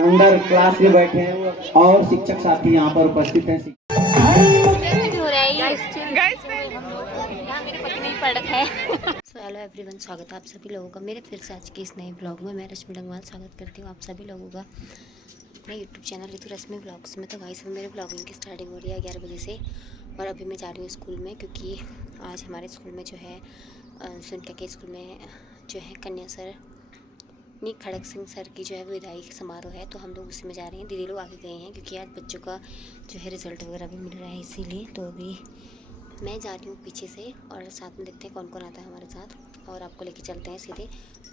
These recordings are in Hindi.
अंदर क्लास में बैठे हैं और शिक्षक साथी यहाँ पर उपस्थित हैं। हेलो एवरीवन, स्वागत है आप सभी लोगों का मेरे फिर से आज के इस नए ब्लॉग में। मैं रश्मि डंगवाल स्वागत करती हूँ आप सभी लोगों का अपने यूट्यूब चैनल ऋतु रश्मि ब्लॉग्स में। तो गाइस मेरे ब्लॉगिंग की स्टार्टिंग हो रही है 11 बजे से और अभी मैं जा रही हूँ स्कूल में, क्योंकि आज हमारे स्कूल में जो है सुनका के स्कूल में जो है कन्या सर नी खड़क सिंह सर की जो है विदाई समारोह है, तो हम लोग उसी में जा रहे हैं। दीदी लोग आगे गए हैं क्योंकि आज बच्चों का जो है रिज़ल्ट वगैरह भी मिल रहा है, इसीलिए तो अभी मैं जा रही हूँ पीछे से और साथ में देखते हैं कौन कौन आता है हमारे साथ और आपको लेके चलते हैं सीधे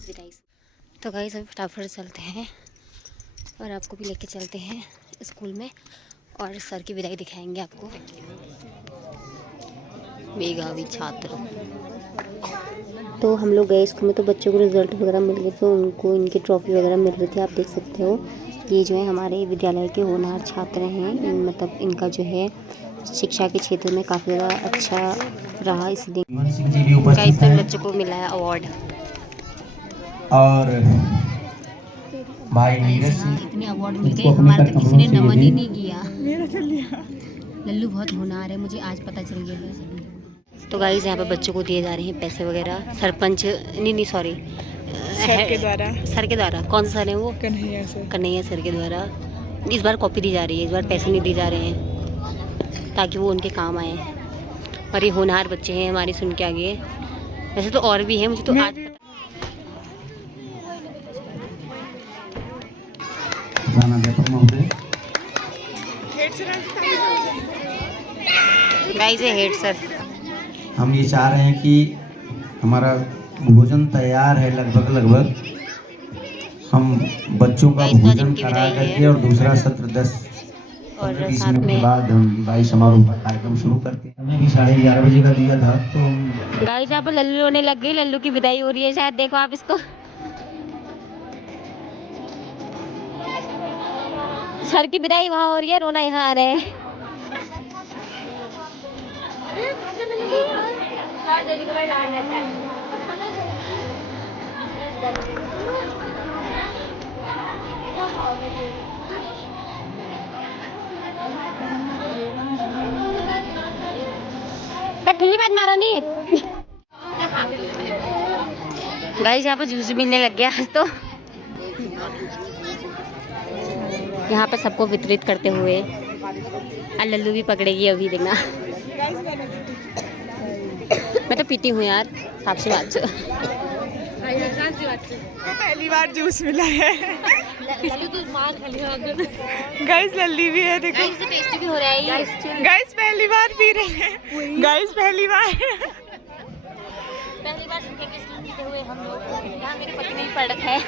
विदाई से। तो गाइस अभी फटाफट चलते हैं और आपको भी लेके चलते हैं स्कूल में और सर की विदाई दिखाएंगे आपको। मेधावी छात्र तो हम लोग गए स्कूल में, तो बच्चों को रिज़ल्ट वगैरह मिल गए, तो उनको इनकी ट्रॉफ़ी वगैरह मिल रही थी। आप देख सकते हो ये जो है हमारे विद्यालय के होनहार छात्र हैं, मतलब इनका जो है शिक्षा के क्षेत्र में काफ़ी ज़्यादा अच्छा रहा, इसलिए कई सारे बच्चों को मिला है अवार्ड। और भाई नीरज सिंह इतने अवार्ड मिल गए, हमारा तो किसी ने नमन ही नहीं किया। लल्लू बहुत होनहार है, मुझे आज पता चल गया है। तो गाइस यहाँ पे बच्चों को दिए जा रहे हैं पैसे वगैरह, सरपंच नहीं सॉरी सर के द्वारा कौन सा सर है वो, कन्हैया सर के द्वारा इस बार कॉपी दी जा रही है, इस बार पैसे नहीं दिए जा रहे हैं ताकि वो उनके काम आए। और ये होनहार बच्चे हैं हमारे, सुन के आगे वैसे तो और भी हैं, मुझे तो आज गाइस ये हेड सर। हम ये चाह रहे हैं कि हमारा भोजन तैयार है लगभग हम बच्चों का भोजन करा करके और दूसरा सत्र 10-15 मिनट के बाद हम विदाई समारोह का कार्यक्रम शुरू करते हैं। हमने भी 11:30 बजे का दिया था। तो गाइस यहाँ पर लल्लू रोने लग गई, लल्लू की विदाई हो रही है शायद, देखो आप इसको। सर की विदाई वहाँ हो रही है, रोना यहाँ आ रहे हैं। गाइस यहाँ पर जूस मिलने लग गया आज तो। यहाँ पर सबको वितरित करते हुए लल्लू भी पकड़ेगी अभी, देखना। मैं तो पीती हूँ यार, आपसे बात से पहली बार जूस मिला है। गाइस लल्ली भी है, देखो टेस्टी भी हो रहा है ये। गाइस पहली बार पी रहे हैं, गाइस पहली बार सुनके किसकी पीते हुए हम लोग, यहाँ मेरे पति नहीं पड़ रखा है।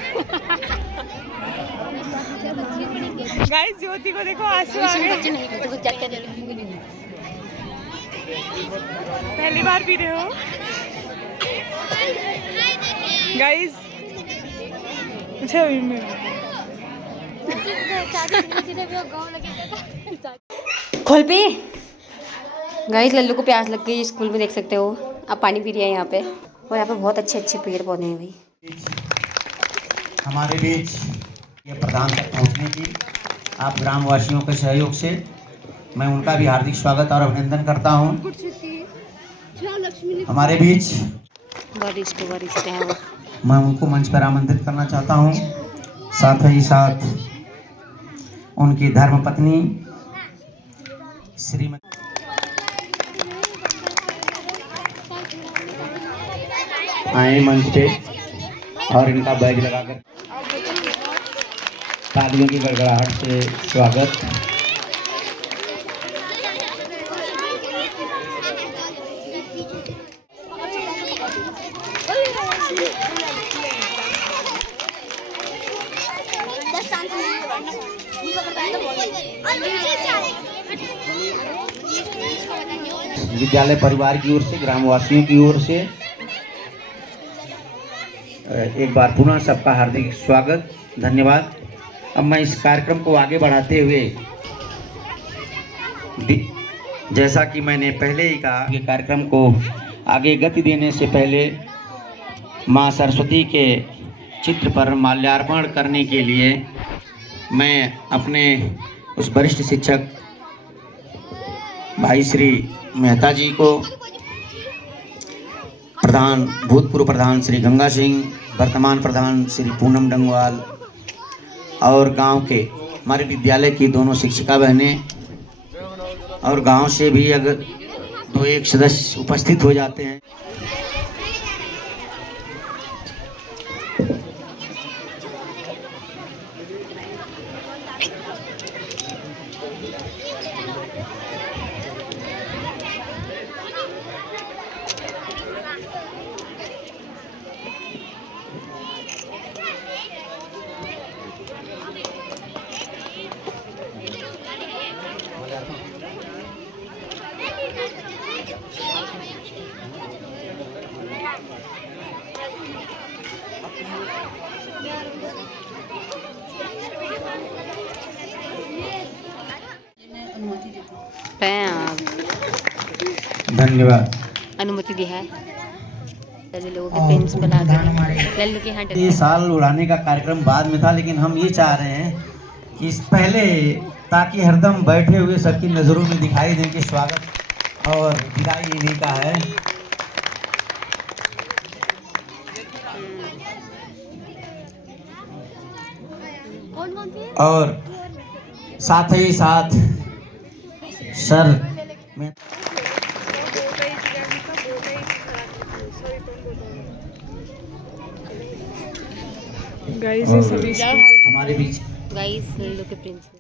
गाइस ज्योति को देखो आंसू आ गए। पहली बार पी रहे हो गाइस। अच्छा खोल पे। गाइस लल्लू को प्यास लग गई, स्कूल में देख सकते हो आप, पानी पी रही है यहाँ पे, और यहाँ पे बहुत अच्छे अच्छे पेड़ पौधे हैं भाई। हमारे बीच ये प्रधान तक पहुँचने की आप ग्रामवासियों के सहयोग से मैं उनका भी हार्दिक स्वागत और अभिनंदन करता हूँ। हमारे बीच वरिष्ठ हैं वो। मैं उनको मंच पर आमंत्रित करना चाहता हूँ, साथ ही साथ उनकी धर्मपत्नी श्रीमती आए मंच पे और इनका बैग लगाकर तालियों की गड़गड़ाहट से स्वागत। विद्यालय परिवार की ओर से, ग्रामवासियों की ओर से एक बार पुनः सबका हार्दिक स्वागत, धन्यवाद। अब मैं इस कार्यक्रम को आगे बढ़ाते हुए, जैसा कि मैंने पहले ही कहा, कि कार्यक्रम को आगे गति देने से पहले मां सरस्वती के चित्र पर माल्यार्पण करने के लिए मैं अपने उस वरिष्ठ शिक्षक भाई श्री मेहता जी को, प्रधान भूतपूर्व प्रधान श्री गंगा सिंह, वर्तमान प्रधान श्री पूनम डंगवाल और गांव के हमारे विद्यालय की दोनों शिक्षिका बहनें और गांव से भी अगर 2-1 सदस्य उपस्थित हो जाते हैं। धन्यवाद। अनुमति दी है सभी लोगों के प्रिंसिपल आ गए। लल्लू के यहाँ ये साल उड़ाने का कार्यक्रम बाद में था, लेकिन हम ये चाह रहे हैं कि इस पहले, ताकि हरदम बैठे हुए सबकी नज़रों में दिखाई दें कि स्वागत और विदाई इन्हीं का है। और साथ ही साथ सर में गाइस ये सभी हमारे बीच गाइस लल्लू के प्रिंसिपल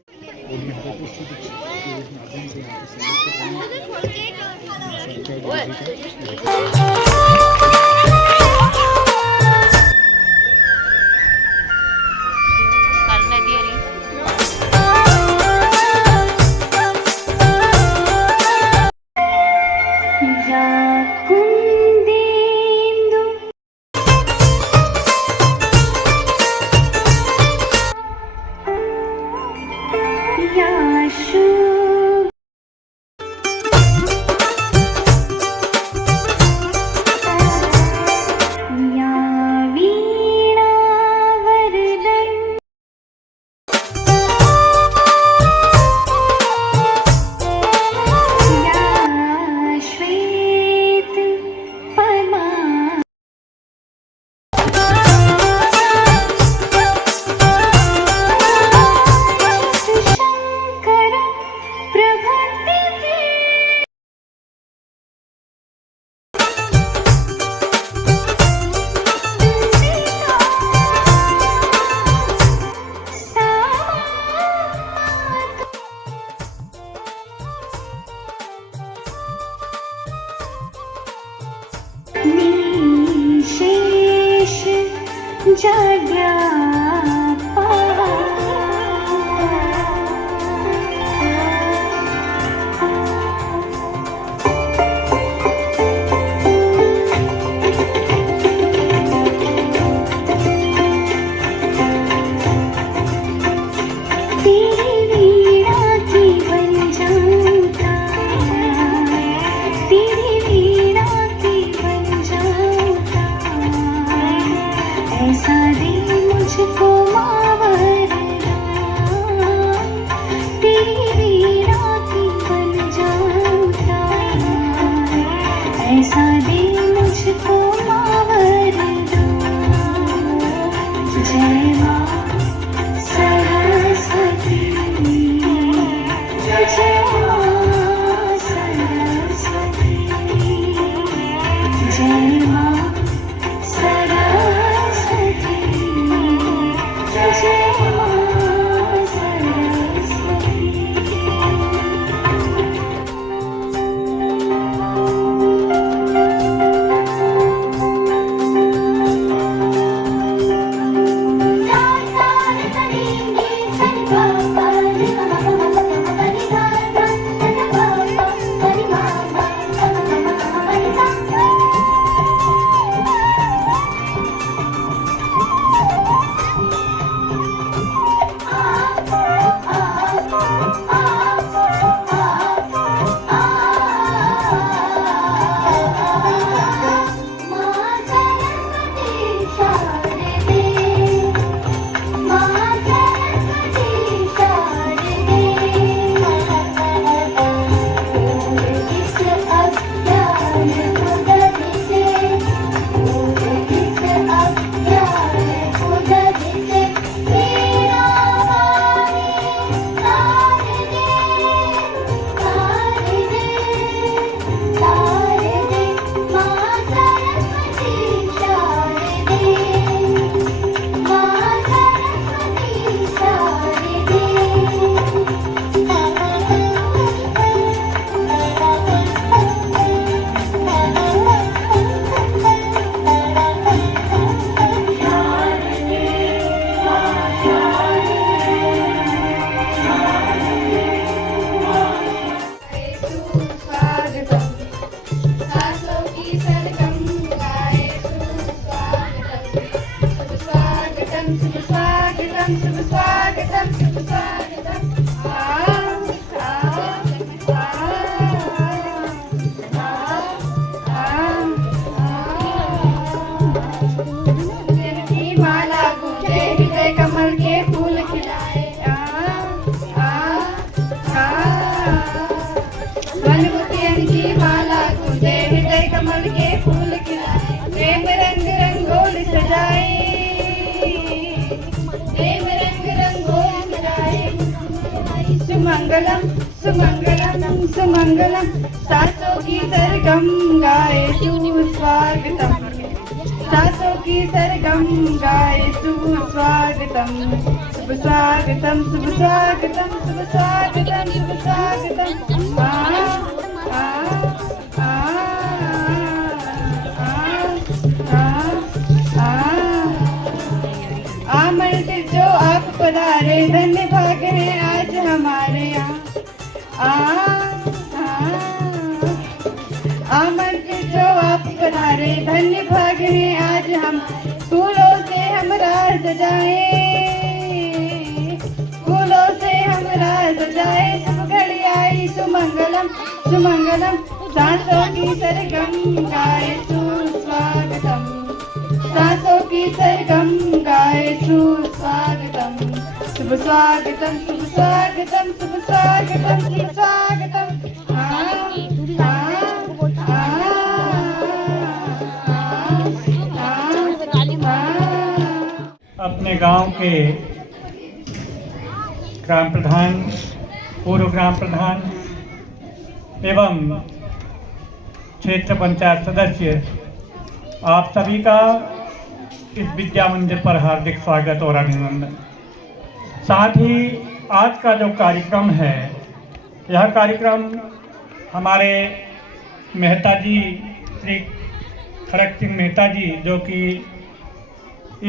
सुमंगलम सुमंगलम सुमंगलम सासों की सरगम गाए सुस्वागतम सासों की सरगम गाए सुस्वागतम शुभ स्वागतम शुभ स्वागतम शुभ स्वागतम शुभ स्वागतम आमंत्रित जो आप पधारे धन्य भाग हैं आज हमारे यहाँ आमंत्रित जो आप पधारे धन्य भाग हैं आज हम फूलों से हम राह सजाए फूलों से हम राह सजाए शुभ घड़ी आई सुमंगलम सुमंगलम सांसों की सरगम गाए सुस्वागतम सांसों की सरगम गाए सुस्वागतम शुभ स्वागतम शुभ स्वागतम शुभ स्वागतम शुभ स्वागतम अपने गांव के ग्राम प्रधान पूर्व ग्राम प्रधान एवं क्षेत्र पंचायत सदस्य आप सभी का इस विद्या मंदिर पर हार्दिक स्वागत और अभिनंदन। साथ ही आज का जो कार्यक्रम है यह कार्यक्रम हमारे मेहता जी श्री खड़क सिंह मेहता जी जो कि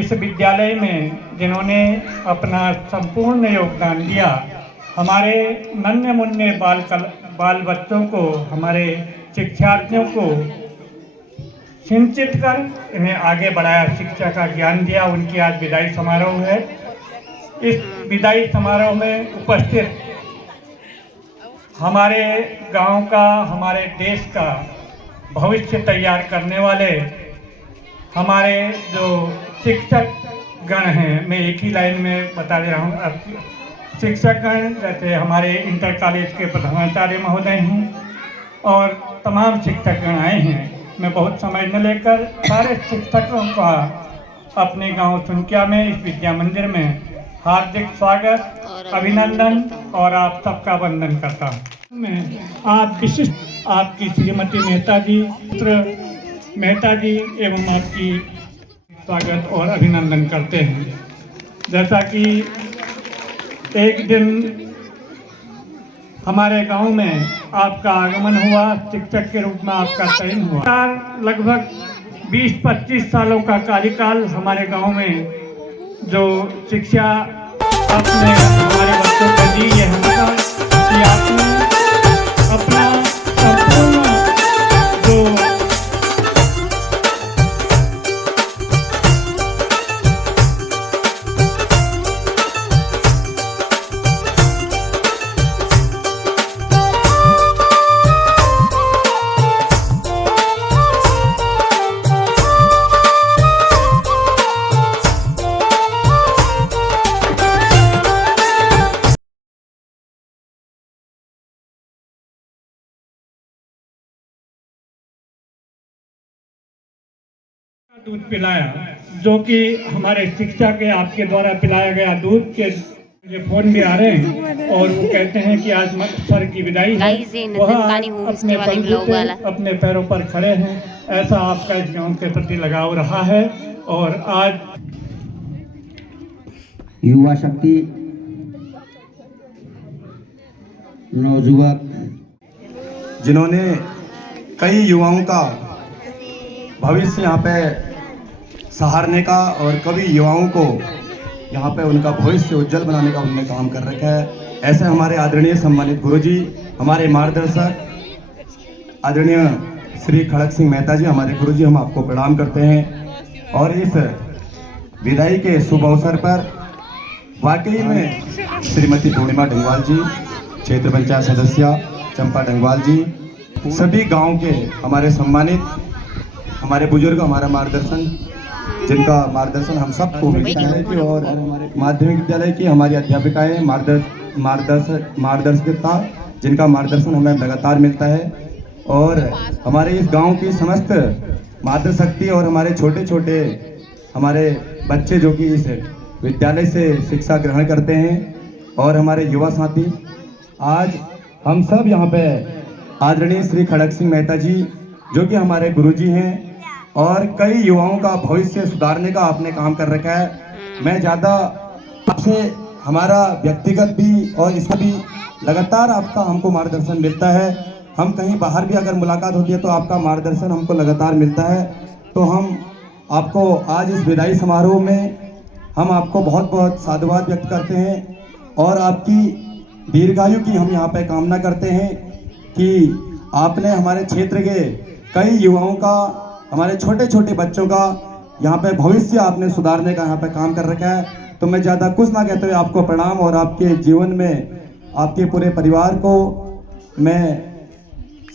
इस विद्यालय में जिन्होंने अपना संपूर्ण योगदान दिया हमारे नन्हे मुन्ने बाल बच्चों को हमारे शिक्षार्थियों को सिंचित कर इन्हें आगे बढ़ाया शिक्षा का ज्ञान दिया उनकी आज विदाई समारोह है। इस विदाई समारोह में उपस्थित हमारे गांव का हमारे देश का भविष्य तैयार करने वाले हमारे जो शिक्षक गण हैं मैं एक ही लाइन में बता दे रहा हूँ। अब शिक्षक गण जैसे हमारे इंटर कॉलेज के प्रधानाचार्य महोदय हैं और तमाम शिक्षक गण आए हैं। मैं बहुत समय न लेकर सारे शिक्षकों का अपने गांव चुनकिया में इस विद्या मंदिर में हार्दिक स्वागत अभिनंदन और आप सबका वंदन करता हूँ। मैं आप विशिष्ट आपकी श्रीमती मेहता जी पुत्र मेहता जी एवं आपकी स्वागत और अभिनंदन करते हैं। जैसा कि एक दिन हमारे गांव में आपका आगमन हुआ शिक्षक के रूप में आपका चयन हुआ। लगभग 20-25 सालों का कार्यकाल हमारे गांव में जो शिक्षा आपने हमारे बच्चों को दी है हमेशा कि आपने अपना संपूर्ण जो दूध पिलाया जो कि हमारे शिक्षा के आपके द्वारा पिलाया गया दूध के मुझे फोन भी आ रहे हैं और वो कहते हैं कि आज सर की विदाई है वह अपने अपने पैरों पर खड़े हैं। ऐसा आपका इस गांव के प्रति लगाव रहा है और आज युवा शक्ति नौजुवक जिन्होंने कई युवाओं का भविष्य यहाँ पे सहारने का और कभी युवाओं को यहाँ पे उनका भविष्य उज्जवल बनाने का उन्होंने काम कर रखा है। ऐसे हमारे आदरणीय सम्मानित गुरुजी हमारे मार्गदर्शक आदरणीय श्री खड़क सिंह मेहता जी हमारे गुरुजी हम आपको प्रणाम करते हैं। और इस विदाई के शुभ अवसर पर वाकई में श्रीमती पूर्णिमा डंगवाल जी क्षेत्र पंचायत सदस्य चंपा डंगवाल जी सभी गाँव के हमारे सम्मानित हमारे बुजुर्ग हमारा मार्गदर्शन जिनका मार्गदर्शन हम सबको विद्यालय की और माध्यमिक विद्यालय की हमारी अध्यापिकाएं मार्गदर्शिका जिनका मार्गदर्शन हमें लगातार मिलता है और हमारे इस गांव की समस्त मातृशक्ति और हमारे छोटे छोटे हमारे बच्चे जो कि इस विद्यालय से शिक्षा ग्रहण करते हैं और हमारे युवा साथी आज हम सब यहाँ पे आदरणीय श्री खड़क सिंह मेहता जी जो कि हमारे गुरुजी हैं और कई युवाओं का भविष्य सुधारने का आपने काम कर रखा है। मैं ज़्यादा आपसे हमारा व्यक्तिगत भी और इसका भी लगातार आपका हमको मार्गदर्शन मिलता है। हम कहीं बाहर भी अगर मुलाकात होती है तो आपका मार्गदर्शन हमको लगातार मिलता है। तो हम आपको आज इस विदाई समारोह में हम आपको बहुत बहुत साधुवाद व्यक्त करते हैं और आपकी दीर्घायु की हम यहाँ पे कामना करते हैं कि आपने हमारे क्षेत्र के कई युवाओं का, हमारे छोटे छोटे बच्चों का यहाँ पे भविष्य आपने सुधारने का यहाँ पे काम कर रखा है। तो मैं ज़्यादा कुछ ना कहते हुए आपको प्रणाम और आपके जीवन में, आपके पूरे परिवार को मैं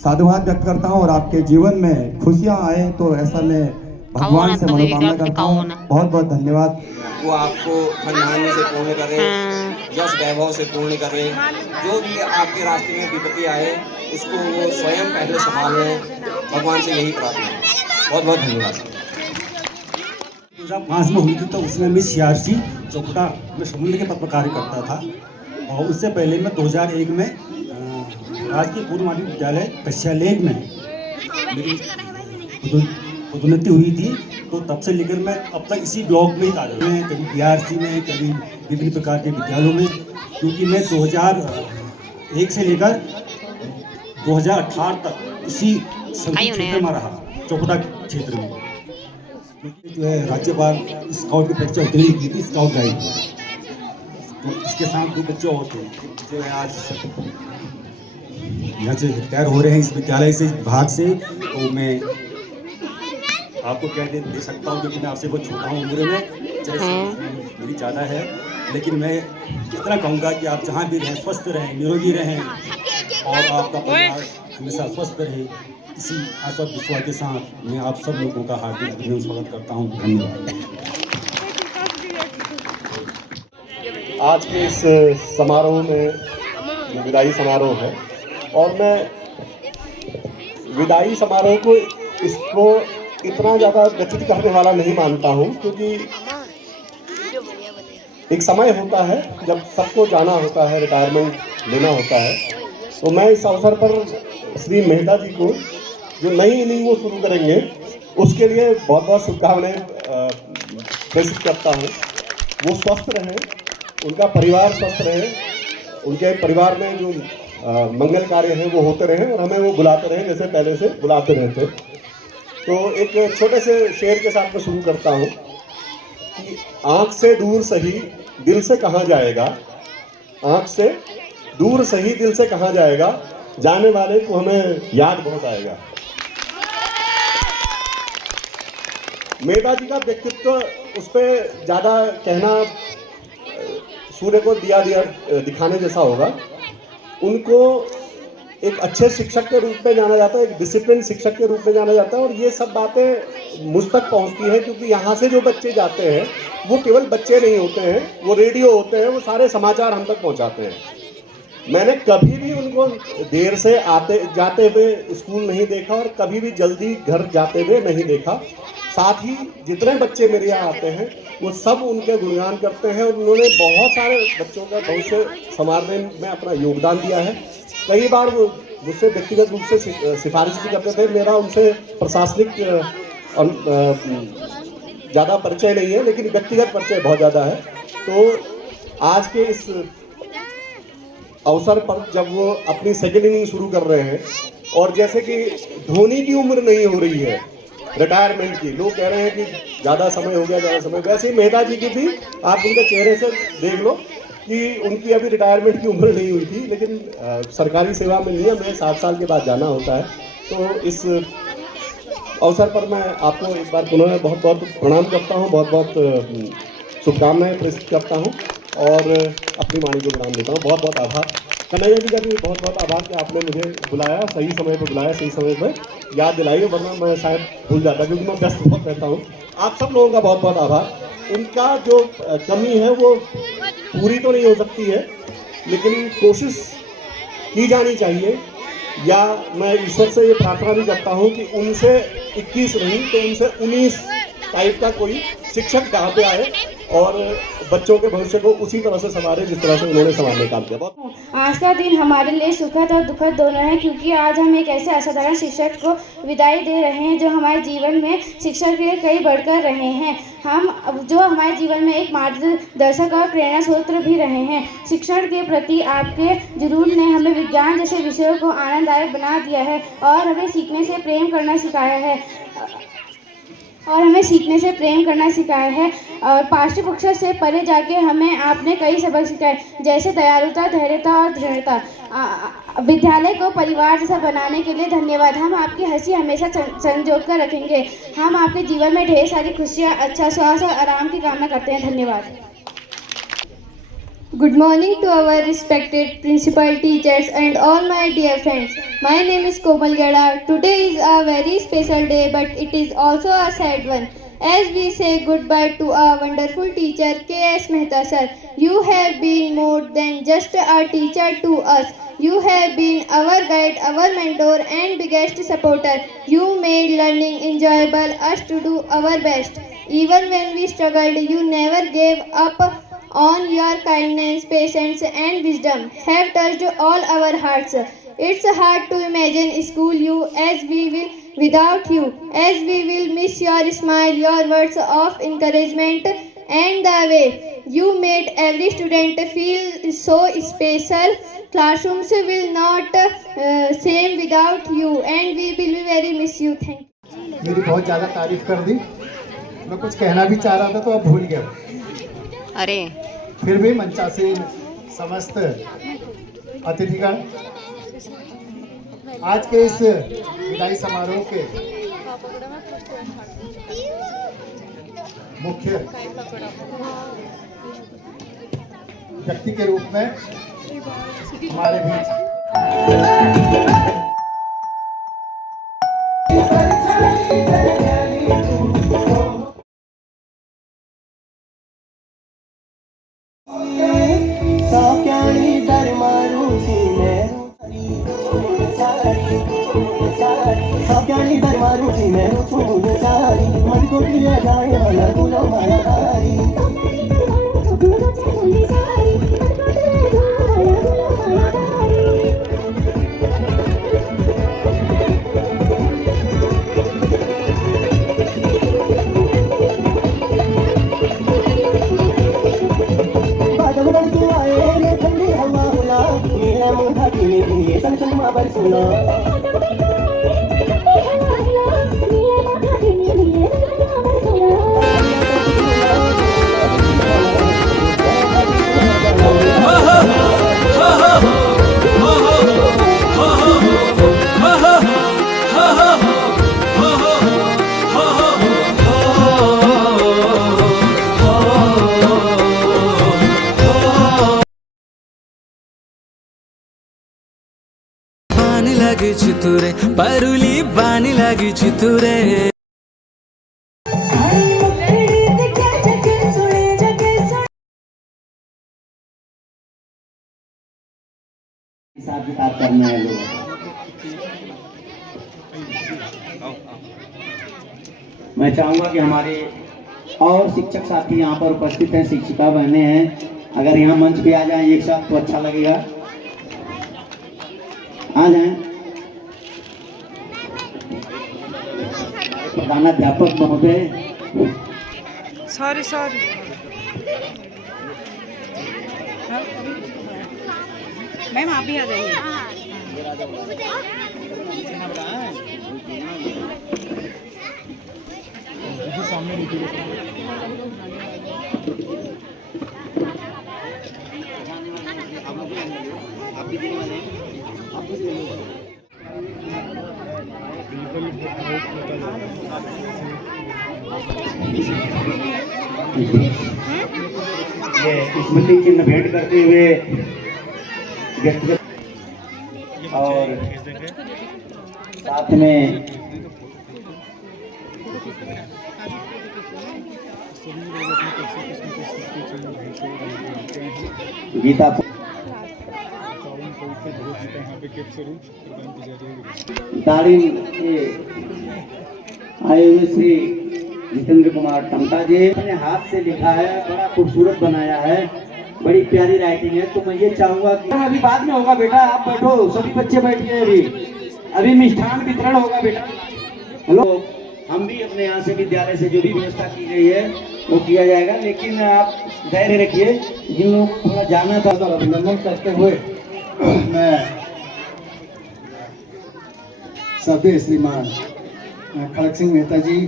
साधुवाद व्यक्त करता हूँ और आपके जीवन में खुशियाँ आए तो ऐसा मैं भगवान से मनोकामना करता हूँ। बहुत बहुत धन्यवाद। वो आपको खानदानी से पूर्ण करे, यश वैभव से पूर्ण करे। जो भी आपके रास्ते में विपत्ति आए उसको वो स्वयं पहले संभालें, भगवान से यही प्रार्थना है। बहुत बहुत धन्यवाद। 2005 में हुई थी तो उसमें मैं CRC चौकुटा में समुद्र के पद पर कार्य करता था और उससे पहले मैं 2001 में राजकीय पूर्व माध्यमिक विद्यालय कक्षा लेग में मेरी पदोन्नति हुई थी। तो तब से लेकर मैं अब तक इसी ब्लॉक में ही कार्यरत हूँ, कभी BRC में, कभी विभिन्न प्रकार के विद्यालयों में, क्योंकि मैं 2001 से लेकर 2018 तक इसी क्षेत्र में रहा, चौकुटा क्षेत्र में। क्योंकि जो है राज्यपाल स्काउट की परीक्षा दिल्ली की थी, स्काउट गाइड, तो इसके साथ 2 बच्चे और थे जो है आज यहाँ से रिटायर हो रहे हैं इस विद्यालय से, विभाग से। तो मैं आपको क्या दे सकता हूँ क्योंकि मैं आपसे बहुत छोटा हूँ उम्र में, जैसे मेरी ज़्यादा है, लेकिन मैं इतना कहूँगा कि आप जहाँ भी रहें स्वस्थ रहें, निरोगी रहें और आपका परिवार हमेशा स्वस्थ रहे। इसी आशा विश्वास के साथ मैं आप सब लोगों का हार्दिक अभिनंदन स्वागत करता हूँ। धन्यवाद। आज के इस समारोह में विदाई समारोह है और मैं विदाई समारोह को इसको इतना ज़्यादा व्यतीत करने वाला नहीं मानता हूँ, क्योंकि एक समय होता है जब सबको जाना होता है, रिटायरमेंट लेना होता है। तो मैं इस अवसर पर श्री मेहता जी को जो नई इनिंग वो शुरू करेंगे उसके लिए बहुत बहुत शुभकामनाएं प्रेषित करता हूँ। वो स्वस्थ रहें, उनका परिवार स्वस्थ रहे, उनके परिवार में जो मंगल कार्य हैं वो होते रहें और हमें वो बुलाते रहें जैसे पहले से बुलाते रहते। तो एक छोटे से शेर के साथ मैं शुरू करता हूँ कि आँख से दूर सही दिल से कहाँ जाएगा, आँख से दूर सही दिल से कहाँ जाएगा, जाने वाले को हमें याद बहुत आएगा। मेहता जी का व्यक्तित्व उस पर ज़्यादा कहना सूर्य को दिया दिखाने जैसा होगा। उनको एक अच्छे शिक्षक के रूप में जाना जाता है, एक डिसिप्लिन शिक्षक के रूप में जाना जाता है और ये सब बातें मुझ तक पहुंचती हैं क्योंकि यहाँ से जो बच्चे जाते हैं वो केवल बच्चे नहीं होते हैं, वो रेडियो होते हैं, वो सारे समाचार हम तक पहुँचाते हैं। मैंने कभी भी उनको देर से आते जाते हुए स्कूल नहीं देखा और कभी भी जल्दी घर जाते हुए नहीं देखा। साथ ही जितने बच्चे मेरे यहाँ आते हैं वो सब उनके गुणगान करते हैं और उन्होंने बहुत सारे बच्चों का भविष्य संवारने में अपना योगदान दिया है। कई बार वो मुझसे व्यक्तिगत रूप से सिफारिश भी करते थे। मेरा उनसे प्रशासनिक ज़्यादा परिचय नहीं है, लेकिन व्यक्तिगत परिचय बहुत ज़्यादा है। तो आज के इस अवसर पर जब वो अपनी सेकेंड इनिंग शुरू कर रहे हैं और जैसे कि धोनी की उम्र नहीं हो रही है रिटायरमेंट की, लोग कह रहे हैं कि ज़्यादा समय हो गया, ज़्यादा समय, वैसे ही मेहता जी की भी आप उनके चेहरे से देख लो कि उनकी अभी रिटायरमेंट की उम्र नहीं हुई थी, लेकिन सरकारी सेवा में नियम है 7 साल के बाद जाना होता है। तो इस अवसर पर मैं आपको एक बार पुनः बहुत बहुत प्रणाम करता हूँ, बहुत बहुत शुभकामनाएं प्रेषित करता हूँ और अपनी वाणी को प्रणाम देता हूँ। बहुत बहुत आभार। कन्हैया जी का भी बहुत बहुत आभार कि आपने मुझे बुलाया, सही समय पर बुलाया, सही समय पर याद दिलाई, वरना मैं शायद भूल जाता क्योंकि मैं व्यस्त बहुत रहता हूँ। आप सब लोगों का बहुत बहुत आभार। उनका जो कमी है वो पूरी तो नहीं हो सकती है, लेकिन कोशिश की जानी चाहिए। या मैं ईश्वर से ये प्रार्थना भी करता हूँ कि उनसे 21 नहीं तो उनसे 19 टाइप का कोई शिक्षक कहाँ पे आए और बच्चों के भविष्य को उसी तरह से संवारे जिस तरह से उन्होंने संवारने काम किया। बहुत आज का दिन हमारे लिए सुखद और दुखद दोनों है, क्योंकि आज हम एक ऐसे असाधारण शिक्षक को विदाई दे रहे हैं जो हमारे जीवन में शिक्षक के कई बढ़कर रहे हैं। जो हमारे जीवन में एक मार्गदर्शक और प्रेरणा स्रोत भी रहे हैं। शिक्षण के प्रति आपके जुनून ने हमें विज्ञान जैसे विषयों को आनंददायक बना दिया है और हमें सीखने से प्रेम करना सिखाया है। और पाठ्य पुस्तक से परे जाके हमें आपने कई सबक सिखाए, जैसे दयालुता, धैर्यता और दृढ़ता। विद्यालय को परिवार जैसा बनाने के लिए धन्यवाद। हम आपकी हंसी हमेशा संजोग कर रखेंगे। हम आपके जीवन में ढेर सारी खुशियाँ, अच्छा स्वास्थ्य और आराम की कामना करते हैं। धन्यवाद। Good morning to our respected principal, teachers and all my dear friends. My name is Komal Gada. Today is a very special day, but it is also a sad one, as we say goodbye to our wonderful teacher K.S. Mehta sir. You have been more than just a teacher to us. You have been our guide, our mentor and biggest supporter. You made learning enjoyable, us to do our best. Even when we struggled, you never gave up on your kindness, patience and wisdom have touched all our hearts. It's hard to imagine school you as we will without you, as we will miss your smile, your words of encouragement and the way you made every student feel so special. Classrooms will not same without you and we will very miss you. Thank you. मेरी बहुत ज़्यादा तारीफ कर दी। मैं कुछ कहना भी चाह रहा था तो अब भूल गया। अरे फिर भी मंचासीन समस्त अतिथिगण, आज के इस विदाई समारोह के मुख्य व्यक्ति के रूप में हमारे बीच तुरे परुली बानी लगी तुरे। हिसाब किताब करना है लोगों मैं चाहूंगा कि हमारे और शिक्षक साथी यहाँ पर उपस्थित हैं, शिक्षिका बहनें हैं, अगर यहाँ मंच पे आ जाएं एक साथ तो अच्छा लगेगा। आ जाएं। प्रधानाध्यापक महोदय, सॉरी मैम आप भी आ जाइए। स्मृति चिन्ह भेंट करते हुए व्यक्तिगत और साथ में गीता तालीम के आए हुए श्री जितेंद्र कुमार टमटा जी, अपने हाथ से लिखा है, बड़ा खूबसूरत बनाया है, बड़ी प्यारी राइटिंग है। तो मैं ये चाहूंगा कि अभी बाद में होगा बेटा, आप बैठो, सभी बच्चे बैठिए, अभी मिष्ठान वितरण होगा बेटा। हेलो, हम भी अपने यहाँ से विद्यालय से जो भी व्यवस्था की गई है वो किया जाएगा, लेकिन आप धैर्य रखिए। जिन लोगों को थोड़ा जाना था, तो अभिनंदन करते हुए मैं सभी श्रीमान खड़क सिंह मेहता जी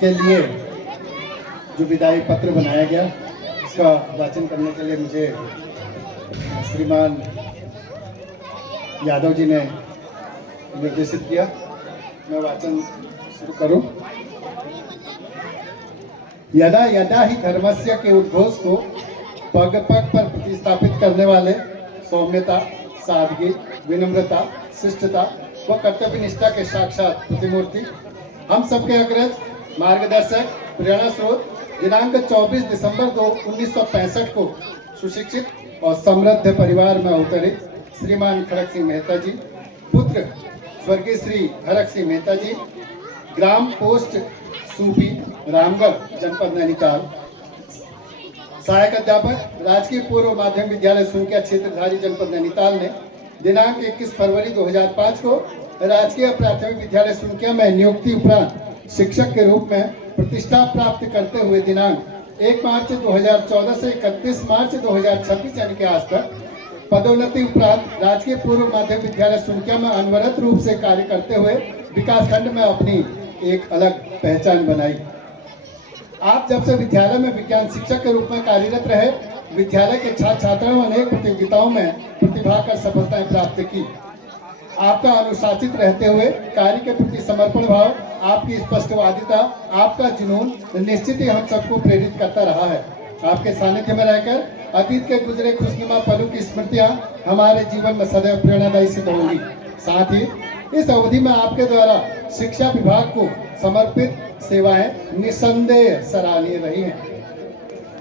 के लिए जो विदाई पत्र बनाया गया उसका वाचन करने के लिए मुझे श्रीमान यादव जी ने निर्देशित किया। मैं वाचन शुरू करूं। यदा यदा ही धर्मस्य के उद्घोष को पग पग पर प्रतिस्थापित करने वाले सौम्यता, सादगी, विनम्रता, शिष्टता व कर्तव्य निष्ठा के साक्षात प्रतिमूर्ति, हम सबके अग्रज, मार्गदर्शक, प्रेरणा स्रोत, दिनांक 24 दिसंबर 1965 को सुशिक्षित और समृद्ध परिवार में अवतरित श्रीमान खड़क सिंह मेहता जी, पुत्र स्वर्गीय श्री खड़क सिंह मेहता जी, ग्राम पोस्ट सूपी, रामगढ़, जनपद नैनीताल, सहायक अध्यापक, राजकीय पूर्व माध्यमिक विद्यालय सुनकिया क्षेत्रधारी, जनपद नैनीताल ने दिनांक 21 फरवरी 2005 को राजकीय प्राथमिक विद्यालय सुनकिया में नियुक्ति उपरांत शिक्षक के रूप में प्रतिष्ठा प्राप्त करते हुए दिनांक 1 मार्च 2014 से 31 मार्च 2026 यानी कि आज तक पदोन्नति उपरांत राजकीय पूर्व माध्यमिक विद्यालय सुनकिया में अनवरत रूप से कार्य करते हुए विकासखंड में अपनी एक अलग पहचान बनाई। आप जब से विद्यालय में विज्ञान शिक्षक के रूप में कार्यरत रहे, विद्यालय के छात्र छात्राओं ने अनेक प्रतियोगिताओं में प्रतिभाग कर सफलताएं प्राप्त की। आपका अनुशासित रहते हुए कार्य के प्रति समर्पण भाव, आपकी स्पष्टवादिता, आपका जुनून निश्चित ही हम सबको प्रेरित करता रहा है। आपके सानिध्य में रहकर अतीत के गुजरे खुशनुमा पलों की स्मृतियां हमारे जीवन में सदैव प्रेरणादायी सिद्ध होंगी। साथ ही इस अवधि में आपके द्वारा शिक्षा विभाग को समर्पित सेवाएं निसंदेह सराहनीय रही हैं।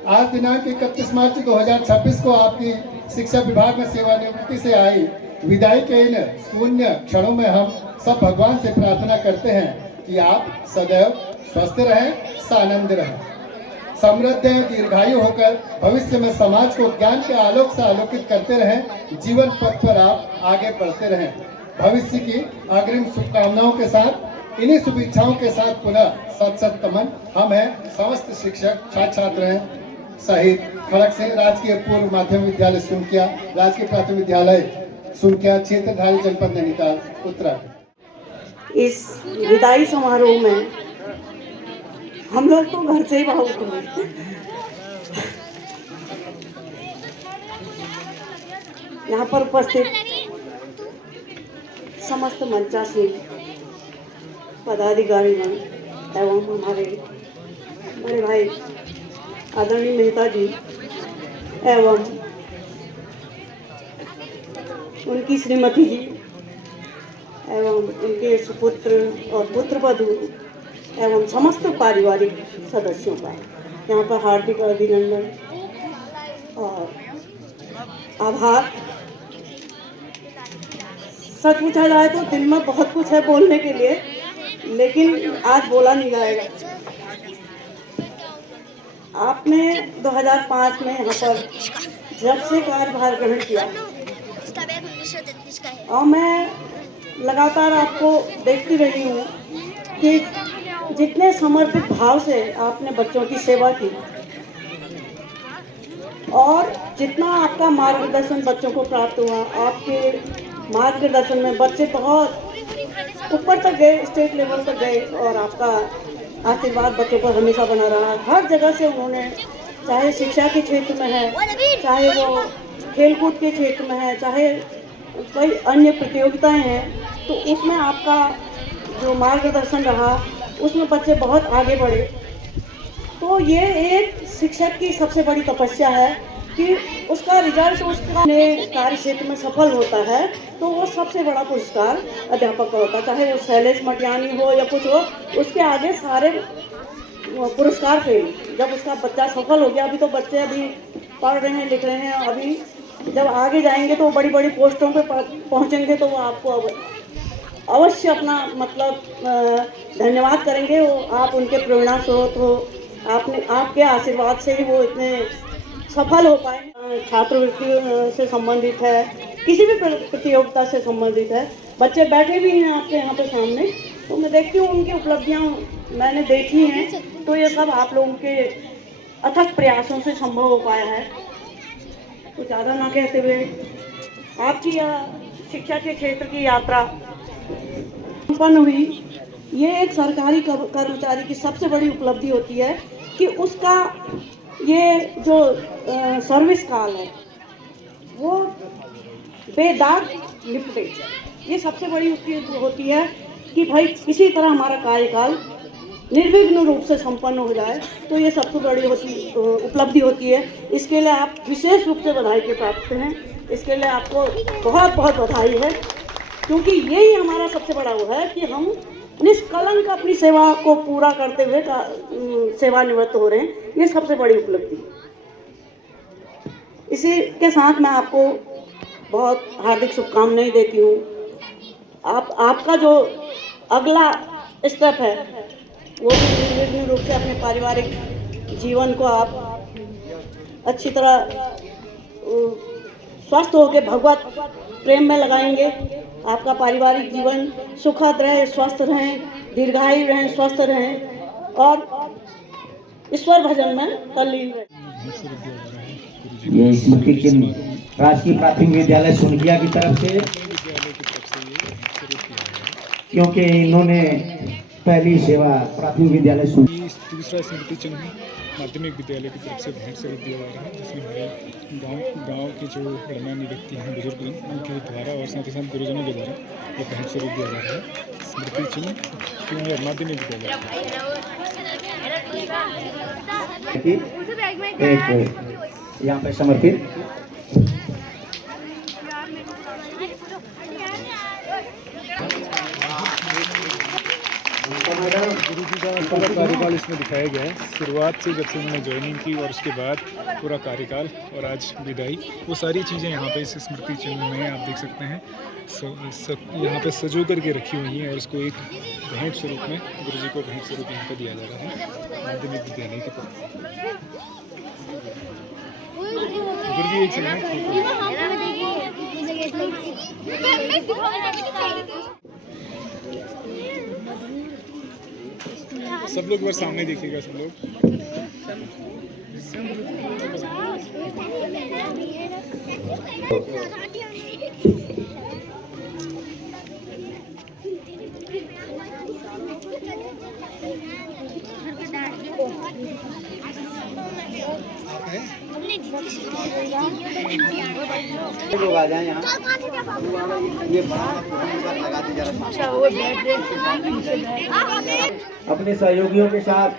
आज दिनांक 31 मार्च 2026 को आपकी शिक्षा विभाग में सेवानिवृत्ति से आई विदाई के इन शून्य क्षणों में हम सब भगवान से प्रार्थना करते हैं कि आप सदैव स्वस्थ रहें, सानंद रहें, समृद्ध दीर्घायु होकर भविष्य में समाज को ज्ञान के आलोक से आलोकित करते रहें। जीवन पथ पर आप आगे बढ़ते रहें। भविष्य की अग्रिम शुभकामनाओं के साथ, इन्हीं शुभेच्छाओं के साथ पुनः सत सत कमन हम हैं समस्त शिक्षक, छात्र छात्राएं सहित खड़क सिंह राजकीय पूर्व माध्यमिक विद्यालय सुनकिया, राजकीय प्राथमिक विद्यालय सुनकिया, क्षेत्रधारी, जनपद नैनीताल, उत्तराखंड। इस विदाई समारोह में हम लोग तो घर से ही भावुक हुए। यहाँ पर उपस्थित समस्त मंचासीन पदाधिकारीगण एवं हमारे बड़े भाई आदरणीय मेहता जी एवं उनकी श्रीमती जी एवं उनके सुपुत्र और पुत्रवधू एवं समस्त पारिवारिक सदस्यों का यहाँ पर हार्दिक अभिनंदन और आभार। सच पूछा जाए तो दिल में बहुत कुछ है बोलने के लिए, लेकिन आज बोला नहीं जाएगा। आपने 2005 में यहाँ पर जब से कार्यभार ग्रहण किया और मैं लगातार आपको देखती रही हूँ कि जितने समर्पित भाव से आपने बच्चों की सेवा की और जितना आपका मार्गदर्शन बच्चों को प्राप्त हुआ, आपके मार्गदर्शन में बच्चे बहुत ऊपर तक गए, स्टेट लेवल तक गए और आपका आशीर्वाद बच्चों पर हमेशा बना रहा। हर जगह से उन्होंने, चाहे शिक्षा के क्षेत्र में है, चाहे वो खेलकूद के क्षेत्र में है, चाहे कई अन्य प्रतियोगिताएं हैं, तो उसमें आपका जो मार्गदर्शन रहा उसमें बच्चे बहुत आगे बढ़े। तो ये एक शिक्षक की सबसे बड़ी तपस्या है कि उसका रिजल्ट उसका कार्य क्षेत्र में सफल होता है तो वो सबसे बड़ा पुरस्कार अध्यापक का होता है, चाहे वो शैलेश मटियानी हो या कुछ हो, उसके आगे सारे पुरस्कार फेल। जब उसका बच्चा सफल हो गया, अभी तो बच्चे अभी पढ़ रहे हैं, लिख रहे हैं, अभी जब आगे जाएंगे तो बड़ी बड़ी पोस्टों पे पहुंचेंगे तो वो आपको अब अवश्य अपना मतलब धन्यवाद करेंगे। वो आप उनके प्रेरणा स्रोत हो, आपके आशीर्वाद से ही वो इतने सफल हो पाए। छात्रवृत्ति से संबंधित है, किसी भी प्रतियोगिता से संबंधित है। बच्चे बैठे भी हैं आपके यहाँ पे सामने, तो मैं देखती हूँ उनकी उपलब्धियाँ मैंने देखी हैं, तो ये सब आप लोगों के अथक प्रयासों से संभव हो पाया है। तो ज़्यादा ना कहते हुए आपकी यह शिक्षा के क्षेत्र की यात्रा संपन्न हुई। ये एक सरकारी कर्मचारी की सबसे बड़ी उपलब्धि होती है कि उसका ये जो सर्विस काल है वो बेदाग निपटे। ये सबसे बड़ी उसकी होती है कि भाई किसी तरह हमारा कार्यकाल निर्विघ्न रूप से संपन्न हो जाए, तो ये सबसे बड़ी उपलब्धि होती है। इसके लिए आप विशेष रूप से बधाई के पात्र हैं। इसके लिए आपको बहुत बहुत बधाई है, क्योंकि यही हमारा सबसे बड़ा वो है कि हम निष्कलंक अपनी सेवा को पूरा करते हुए सेवानिवृत्त हो रहे हैं। ये सबसे बड़ी उपलब्धि। इसी के साथ मैं आपको बहुत हार्दिक शुभकामनाएं देती हूँ। आपका जो अगला स्टेप है वो भी निर्विघ्न रूप से अपने पारिवारिक जीवन को आप अच्छी तरह स्वस्थ होकर भगवत प्रेम में लगाएंगे। आपका पारिवारिक जीवन सुखद रहे, स्वस्थ रहें, दीर्घायु रहें, स्वस्थ रहें और ईश्वर भजन में तल्लीन रहें। ये स्मृति चिन्ह राजकीय प्राथमिक विद्यालय सुनकिया की तरफ से, क्योंकि इन्होंने पहली सेवा प्राथमिक विद्यालय दूसरा स्मृति चिन्ह माध्यमिक विद्यालय की तरफ से भेंट से दिया जा रहा है, जिसमें हमारे गांव के जो गणमान्य व्यक्ति हैं, बुजुर्ग हैं, उनके द्वारा और साथ ही साथ गुरुजनों के द्वारा ये भेंट से दिया जा रहा है। स्मृति चिन्ह जूनियर माध्यमिक विद्यालय एक यहाँ पे समर्पित। गुरु जी का पूरा कार्यकाल इसमें दिखाया गया है, शुरुआत से जब से उन्होंने ज्वाइनिंग की और उसके बाद पूरा कार्यकाल और आज विदाई, वो सारी चीज़ें यहाँ पे इस स्मृति चिन्ह में आप देख सकते हैं। यहाँ पे सजो करके रखी हुई हैं और इसको एक भेंट स्वरूप में गुरु जी को भेंट स्वरूप यहाँ पर दिया जा रहा है माध्यमिक विद्यालय की तरफ। गुरु जी एक सब लोग बस सामने देखिएगा सब लोग। लोग आ जाए यहाँ, ये अपने सहयोगियों के साथ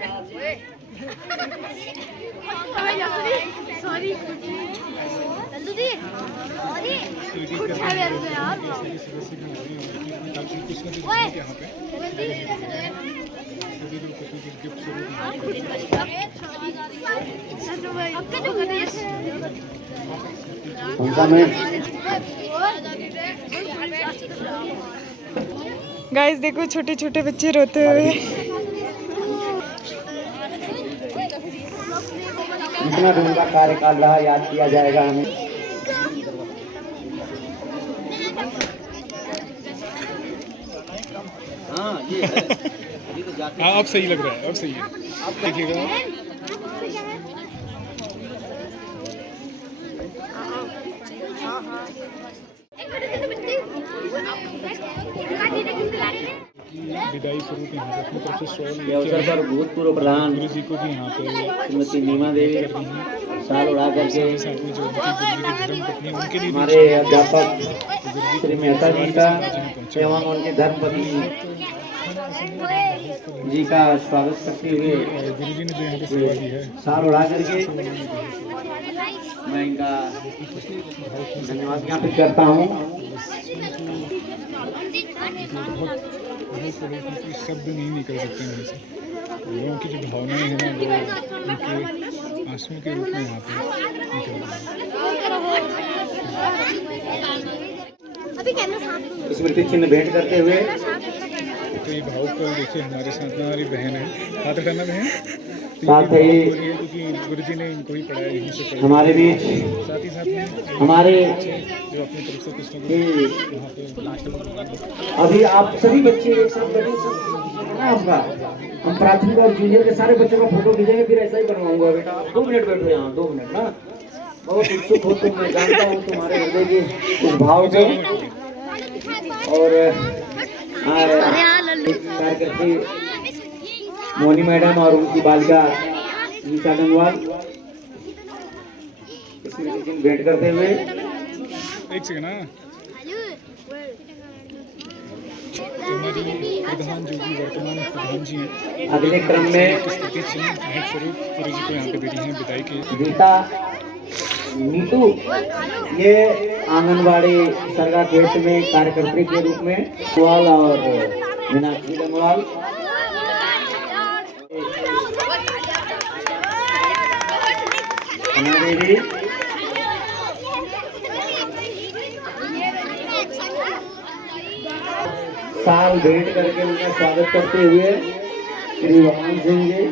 गाइस देखो छोटे छोटे बच्चे रोते हुए। इतना दिन का कार्यकाल रहा, याद किया जाएगा हमें। हाँ ये है। अब सही लग रहा है, अब सही है। आप देखिएगा विदाई स्वरूप यहाँ पे अपनी तरफ से स्टॉल अवसर पर भूतपूर्व प्रधान गुरु जी को भी यहाँ पे श्रीमती नीमा देवी साल उड़ा करके साथ में जो धर्मपत्नी उनके लिए हमारे अध्यापक श्री मेहता जी का एवं उनके धर्मपत्नी जी का स्वागत करते हुए गुरु जी ने जो यहाँ पे सेवा दी है साल उड़ा करके मैं इनका धन्यवाद ज्ञापित करता हूँ। शब्द नहीं निकल सकते हैं वैसे, लोगों की जो भावनाएं हैं ना वो उनके आंसुओं के रूप में यहाँ पे निकल रही हैं। स्मृति चिन्ह भेंट करते हुए तो ये भावुक को देखिए हमारे साथ में हमारी बहन है, हाथ रखना बहन। साथ ही क्योंकि गुरु जी ने इनको ही पढ़ाया, यहीं से पढ़ाया। हमारे बीच साथ ही साथ में हमारे जो अपनी तरफ से कुछ ना कुछ अभी आप सभी बच्चे एक साथ बैठे ना, आपका हम प्राथमिक और जूनियर के सारे बच्चों का फोटो खींचेंगे, फिर ऐसा ही बनवाऊंगा बेटा। 2 मिनट बैठो यहाँ, 2 मिनट ना। बहुत उत्सुक हो तुम, मैं जानता हूँ तुम्हारे हृदय की उस भाव को। और कार्यकर्त्री मोनी मैडम और उनकी बालिका नीता गंगवाल स्मृति चिन्ह भेंट करते हुए। एक सेकंड ना, हमारी प्रधान जो कि वर्तमान प्रधान जी हैं, अगले क्रम में स्मृति चिन्ह भेंट स्वरूप गुरु जी को यहाँ पे दे रही हैं विदाई के। गीता नीतू ये आंगनबाड़ी सरगा खेत में कार्यकर्त्री के रूप में गंगवाल और मीनाक्षी गंगवाल। हमारे भी साल भेंट करके उनका स्वागत करते हुए श्री भगवान सिंह जी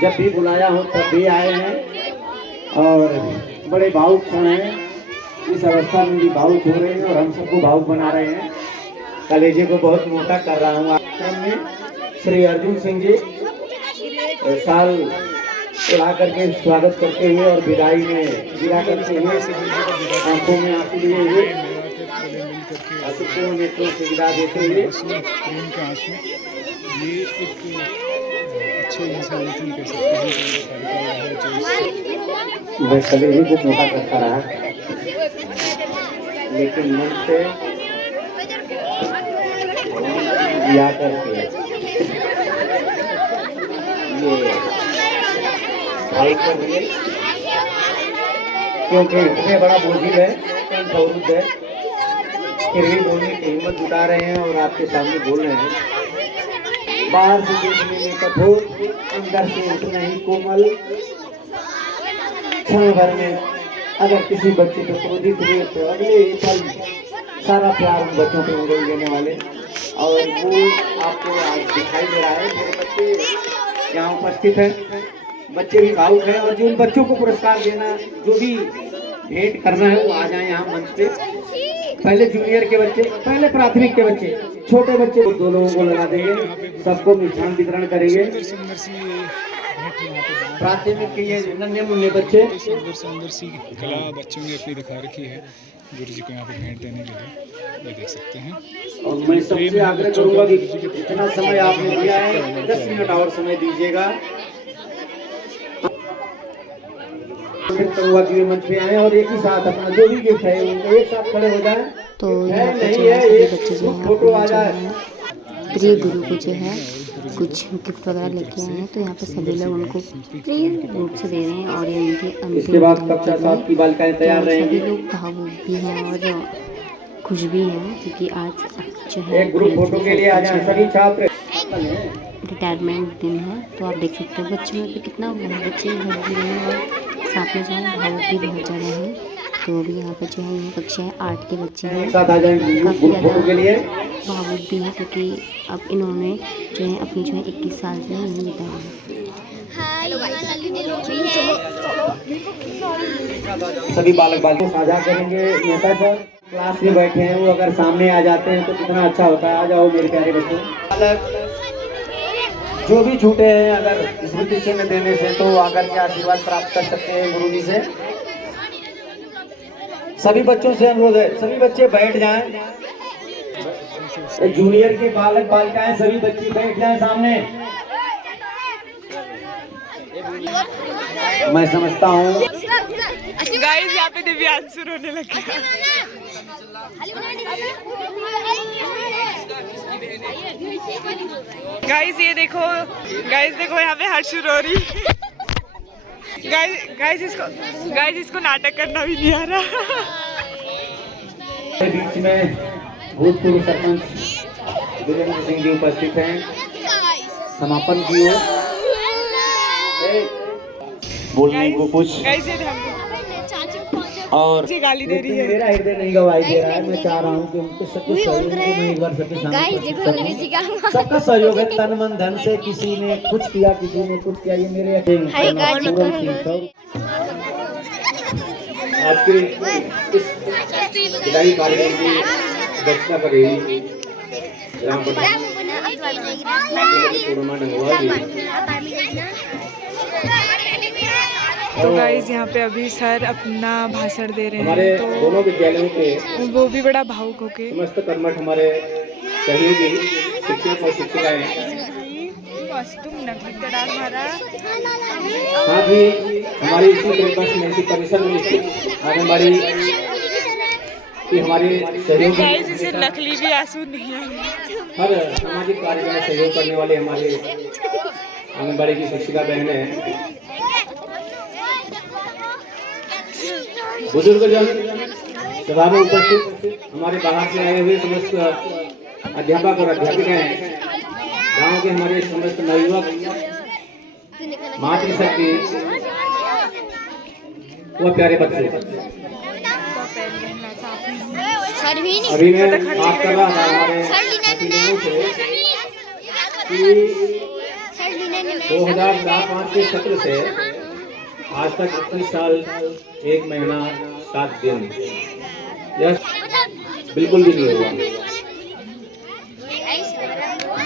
जब भी बुलाया हो तब भी आए हैं और बड़े भावुक क्षण हैं। इस अवस्था में भी भावुक हो रहे हैं और हम सबको भावुक बना रहे हैं। कलेजे को बहुत मोटा कर रहा हूँ। आश्रम में श्री अर्जुन सिंह जी साल उड़ा करके स्वागत करते हुए और विदाई में विदा करते हुए आंखों में आंसू लिए हुए नेत्रों से विदा देते हुए प्रेम के आंसू। ये एक अच्छे इंसान की कह सकते हैं जो मैं कभी भी कुछ मोटा करता रहा, लेकिन मन से या करके ये भाई को दिए, क्योंकि इतने बड़ा बोझिल है, बहुत है, फिर भी बोलने की हिम्मत जुटा रहे हैं और आपके सामने बोल रहे हैं। बाहर से देखने में कठोर, अंदर से उतना ही कोमल। क्षण भर में अगर किसी बच्चे को क्रोधित हुए तो अगले ही पल सारा प्यार उन बच्चों पे उड़े देने वाले, और वो आपको आज दिखाई दे रहा है। मेरे बच्चे यहाँ उपस्थित हैं, बच्चे भी भावुक हैं, और जिन बच्चों को पुरस्कार देना, जो भी भेंट करना है, वो आ जाए यहाँ मंच पे। पहले जूनियर के बच्चे, पहले प्राथमिक के बच्चे, छोटे बच्चे 2 लोगों को लगा देंगे, सबको मिष्ठान वितरण करेंगे। प्राथमिक के ये नन्हे मुन्ने बच्चे, सुंदर सी कला बच्चों ने अपनी दिखा रखी है गुरु जी को यहाँ पे भेंट देने के लिए, ये देख सकते हैं। और मैं सबसे आग्रह करूंगा कि इतना समय आपने दिया है, 10 मिनट और समय दीजिएगा। मंच पे आए और एक ही साथ अपना जो भी गिफ्ट है उनको एक साथ खड़े हो जाए। तो यहाँ पे जो है सभी बच्चे जो है प्रिय गुरु को जो है कुछ गिफ्ट वगैरह लेके आए हैं, तो यहाँ पे सभी लोग उनको प्रिय रूप से दे रहे हैं और ये उनके अंतिम। इसके बाद कक्षा 7 की बालिकाएं तैयार रहेंगी। सभी लोग भावुक भी हैं और खुश भी हैं, क्योंकि आज जो है एक ग्रुप फोटो के लिए आ जाए सभी छात्र। रिटायरमेंट दिन है, तो आप देख सकते हो बच्चों में भी कितना बच्चे भाग भी रहे हैं और साथ में जो है भावुक भी बहुत ज़्यादा है। तो अभी यहाँ पे जो है ये कक्षा 8 के बच्चे हैं, साथ आ जाएंगे काफ़ी ग्रुप फोटो के लिए। भावुक भी है, क्योंकि अब इन्होंने जो है अपनी जो है 21 साल जो है इन्हें बिताया है। सभी बालक बालिका साझा करेंगे। नेता सर क्लास में बैठे हैं, वो अगर सामने आ जाते हैं तो कितना अच्छा होता है। आ जाओ मेरे प्यारे बच्चों। बालक जो भी छूटे हैं, अगर स्मृति चिन्ह देने से तो आकर के आशीर्वाद प्राप्त कर सकते हैं गुरु जी से। सभी बच्चों से अनुरोध है, सभी बच्चे बैठ जाएं। जूनियर के बालक बालिकाएं सभी बच्चे बैठ जाएं सामने। मैं समझता हूँ गाइस यहाँ पे दिव्यांशु रोने लगे। गाइस ये देखो, गाइस देखो यहाँ पे हर्षु रो रही। गाइस इसको नाटक करना भी नहीं आ रहा। बीच में भूतपूर्व सरपंच वीरेंद्र सिंह जी उपस्थित हैं। समापन की ओर बोलने को कुछ और गाली दे रही है। मेरा हृदय नहीं गवाई दे रहा है। मैं चाह रहा हूँ कि उनके सबके सहयोग को मैं एक बार सबके सामने सबका सहयोग है, तन मन धन से। किसी ने कुछ किया, किसी ने कुछ किया, ये मेरे आज के इस विदाई कार्यक्रम की अध्यक्षता कर रही ग्राम प्रधान पूर्णिमा डंगवाल जी। तो गाइस यहाँ पे अभी सर अपना भाषण दे रहे हमारे हैं, तो दोनों विद्यालयों के वो भी बड़ा भावुक होके समस्त कर्मठ हमारे सहयोगी शिक्षक और शिक्षिकाएं, साथ ही हमारी इसी कैंपस में, इसी परिसर में स्थित आंगनबाड़ी की हमारे सहयोगी, जैसे नकली भी आंसू नहीं आएंगे। हर सामाजिक कार्य में सहयोग करने वाले हमारे आंगनबाड़ी की शिक्षिका बहनें, बुजुर्गजन, सभा में उपस्थित हमारे बाहर से आए हुए समस्त अध्यापक और अध्यापिकाएं, गांव के हमारे समस्त नवयुवक, मातृशक्ति व प्यारे बच्चे। अभी मैं बात कर रहा था हमारे साथियों से कि 2004-05 के सत्र से आज तक 21 साल 1 महीना 7 दिन, यह बिल्कुल भी नहीं हुआ।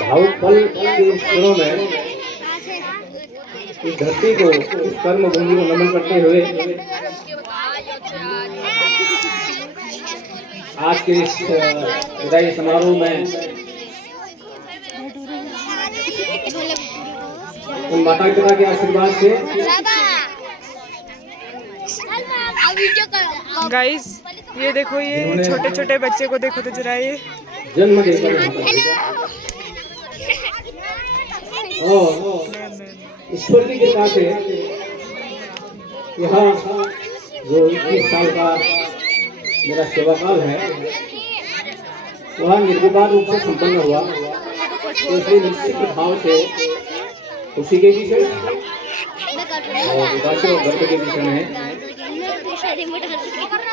भावुक पल के इस क्षणों में इस धरती को, इस कर्म भूमि को नमन करते हुए आज के इस विदाई समारोह में उन माता पिता के आशीर्वाद से गाइस ये देखो, ये छोटे छोटे बच्चे को देखो तो जरा, ये जन्म देकर और ईश्वर की कृपा से यहाँ जो 21 साल का मेरा सेवा काल है वह निर्विवाद रूप से संपन्न हुआ। तो इसलिए निश्चित भाव से खुशी के विषय और उदासी और गर्व के विषय में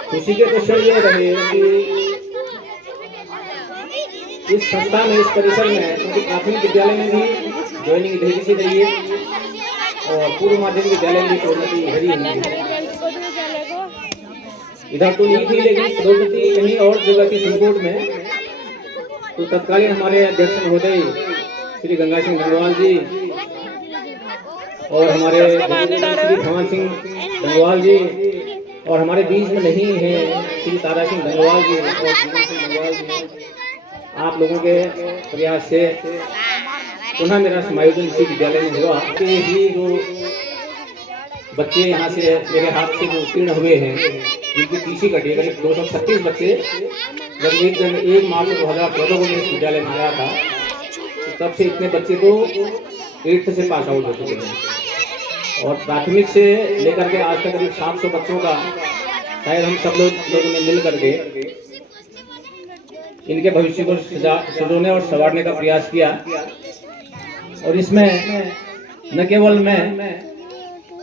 खुशी के विषय ये रहे कि इस संस्था में, इस परिसर में, क्योंकि प्राथमिक विद्यालय में भी ज्वाइनिंग धीरे से रही है और पूर्व माध्यमिक विद्यालय में भी प्रोन्नति हरी है। इधर तो नहीं थी, लेकिन प्रोन्नति कहीं और जगह की संकोट में, तो तत्कालीन हमारे अध्यक्ष महोदय श्री गंगा सिंह डंगवाल जी और हमारे श्री भवन सिंह डंगवाल जी और हमारे बीच में नहीं है श्री तारा सिंह डंगवाल जी और जीवन सिंह डंगवाल जी, आप लोगों के प्रयास से पुनः मेरा समायोजन इसी विद्यालय में हुआ। कि ही जो बच्चे यहाँ से मेरे हाथ से जो उत्तीर्ण हुए हैं, जिनकी टीसी कटी, करीब 236 बच्चे, जब 1 मार्च 2014 को मैं इस विद्यालय में आया था, तो तब से इतने बच्चे तो 8th से पास आउट हो चुके हैं और प्राथमिक से लेकर के आज तक करीब 700 बच्चों का शायद हम सब लोगों ने मिल करके इनके भविष्य को सजोने और संवारने का प्रयास किया। और इसमें न केवल मैं,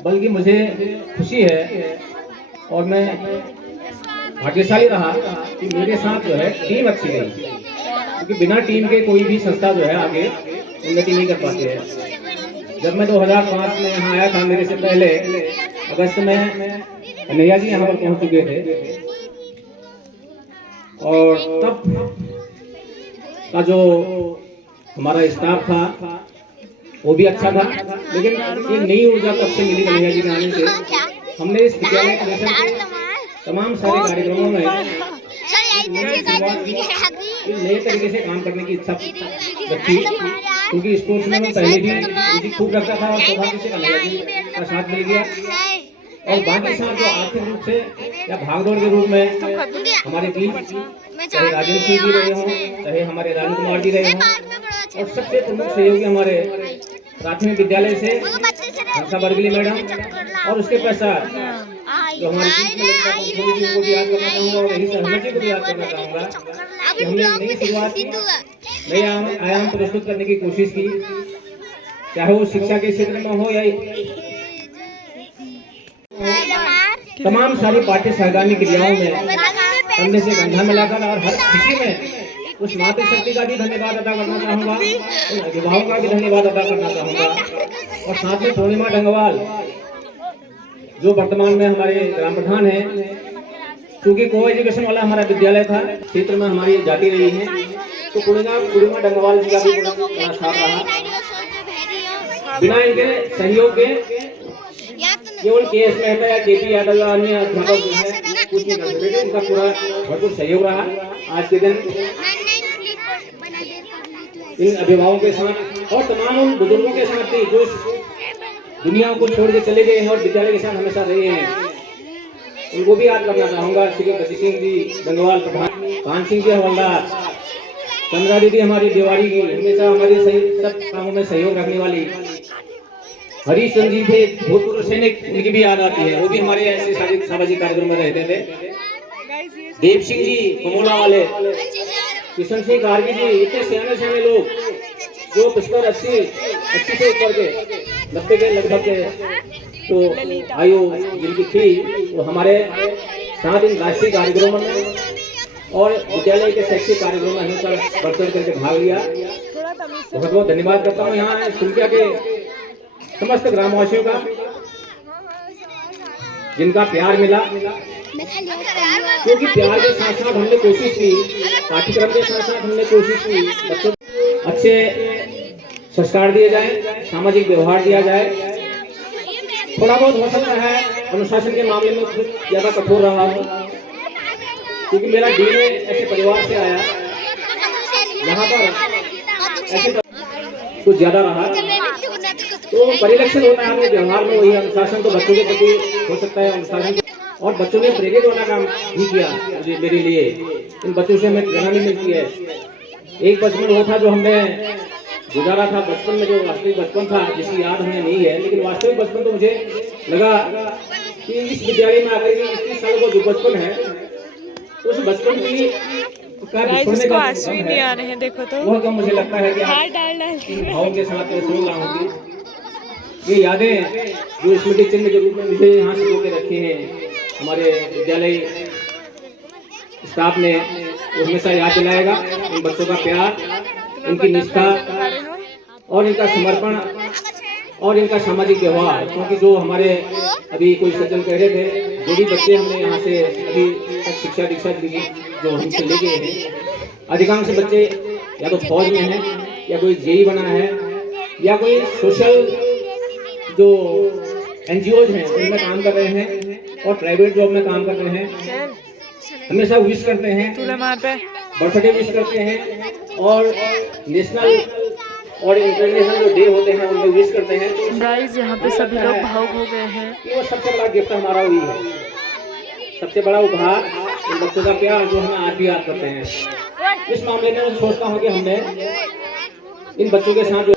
बल्कि मुझे खुशी है और मैं भाग्यशाली रहा कि मेरे साथ जो है टीम अच्छी रही, क्योंकि बिना टीम के कोई भी संस्था जो है आगे उन्नति नहीं कर पाती है। जब मैं 2005 में यहाँ आया था, मेरे से पहले अगस्त में कन्हैया जी यहाँ पर पहुँच चुके थे और तब का जो हमारा स्टाफ था वो भी अच्छा था, लेकिन एक नई ऊर्जा तब से मिली कन्हैया जी के आने से। हमने इस विद्यालय परिसर के तमाम सारे कार्यक्रमों में नए तरीके से काम करने की इच्छा रखी, क्योंकि स्पोर्ट्स में मैं पहले भी रुचि खूब रखता था और सौभाग्य से कन्हैया जी का साथ मिल गया। और बाकी साथ जो आर्थिक रूप से या भागदौड़ के रूप में हमारे बीच, चाहे राजेंद्र सिंह जी रहे हों, चाहे हमारे राजू कुमार जी रहे हों, और सबसे प्रमुख सहयोगी हमारे प्राथमिक विद्यालय से हंसा बर्गली मैडम और उसके पश्चात जो हमारे बीच में लगता है जी को भी याद करना चाहूँगा और यही सहमत जी को भी याद करना चाहूँगा कि हमने नई शुरुआत की, नए आयाम प्रस्तुत करने की कोशिश की, चाहे वो शिक्षा के क्षेत्र में हो या तमाम सारी पाठ्य सहगामी क्रियाओं में कंधे से कंधा मिलाकर और हर खुशी में उस मातृशक्ति का भी धन्यवाद अदा करना चाहूँगा, उन अभिभावकों का भी धन्यवाद अदा करना चाहूँगा। और साथ में पूर्णिमा डंगवाल जो वर्तमान में हमारे ग्राम प्रधान हैं, क्योंकि को एजुकेशन वाला हमारा विद्यालय था, क्षेत्र में हमारी जाती रही है, तो पूर्णिमा डंगवाल जी का भी बड़ा साथ रहा। बिना इनके सहयोग के केवल केएस मेहता या केपी यादव या अन्य अध्यापक जो है कुछ नहीं कर सकते। उनका पूरा भरपूर सहयोग रहा। आज के दिन इन अभिभावकों के साथ और तमाम उन बुजुर्गों के साथ भी जो दुनिया को छोड़ के चले गए हैं और विद्यालय के साथ हमेशा रहे हैं, उनको भी याद करना चाहूँगा। श्री गति सिंह जी डंगवाल प्रधान, कान सिंह जी हवलदार, चंद्रा दीदी हमारी देवारी की हमेशा हमारे सब कामों में सहयोग रखने वाली, हरीश चंद्र जी थे भूतपूर्व सैनिक, उनकी भी याद आती है, वो भी हमारे ऐसे सामाजिक कार्यक्रम में रहते थे। देव सिंह जी कमोला वाले, किशन सिंह गार्गी जी, इतने सियाने लोग जो 80 से ऊपर के 90 के लगभग के तो आयु जिनकी थी, वो हमारे साथ इन राष्ट्रीय कार्यक्रमों में और विद्यालय के शैक्षिक कार्यक्रमों में हमेशा बढ़ चढ़ करके भाग लिया। बहुत बहुत धन्यवाद करता हूँ यहाँ सुल्किया के समस्त ग्रामवासियों का, जिनका प्यार मिला, क्योंकि प्यार के साथ साथ हमने कोशिश की, पाठ्यक्रम के साथ साथ हमने कोशिश की बच्चों को अच्छे संस्कार दिए जाए, सामाजिक व्यवहार दिया जाए। थोड़ा बहुत हो सकता है अनुशासन के मामले में कुछ ज्यादा कठोर रहा हूँ, क्योंकि मेरा डीए ऐसे परिवार से आया, यहाँ पर ऐसे कुछ ज्यादा रहा, तो परिलक्षण होता है आपके व्यवहार में। वही अनुशासन तो बच्चों के प्रति हो सकता है अनुशासन, और बच्चों ने प्रेरित होना काम भी किया मेरे लिए। इन बच्चों से हमें प्रेरणा भी मिलती है। एक बचपन वो था जो हमने गुजारा था, बचपन में जो वास्तविक बचपन था जिसकी याद हमें नहीं है, लेकिन वास्तविक बचपन तो मुझे लगा कि इस विद्यालय में आकर के 21 साल को जो बचपन है, उस बचपन की जिसको आंसू ही नहीं आ रहे हैं, देखो तो वो मुझे लगता है कि हार डाल भावों के साथ सुन रहा हूँ। ये यादें जो स्मृति चिन्ह के रूप में मुझे यहाँ से के रखे हैं हमारे विद्यालय स्टाफ ने, वो हमेशा याद दिलाएगा। इन बच्चों का प्यार, इनकी निष्ठा और इनका समर्पण और इनका सामाजिक व्यवहार, क्योंकि जो हमारे अभी कोई सज्जन कह रहे थे, जो भी बच्चे हमने यहाँ से अभी तक शिक्षा दीक्षा दी जो हमसे ले गए हैं, अधिकांश बच्चे या तो फौज में हैं, या कोई जेई बना है, या कोई सोशल जो एनजीओज हैं उनमें काम कर रहे हैं, और प्राइवेट जॉब में काम कर रहे हैं। हमेशा विश करते हैं, बर्थडे विश करते हैं, और नेशनल और इंटरनेशनल जो डे होते हैं उनमें विश करते हैं। गाइस यहाँ पे सभी लोग भावुक हो गए हैं। वो सबसे बड़ा गिफ्ट हमारा वही है, सबसे बड़ा उपहार इन बच्चों का प्यार जो हमें आज भी याद करते हैं। इस मामले में मैं सोचता हूँ कि हमने इन बच्चों के साथ जो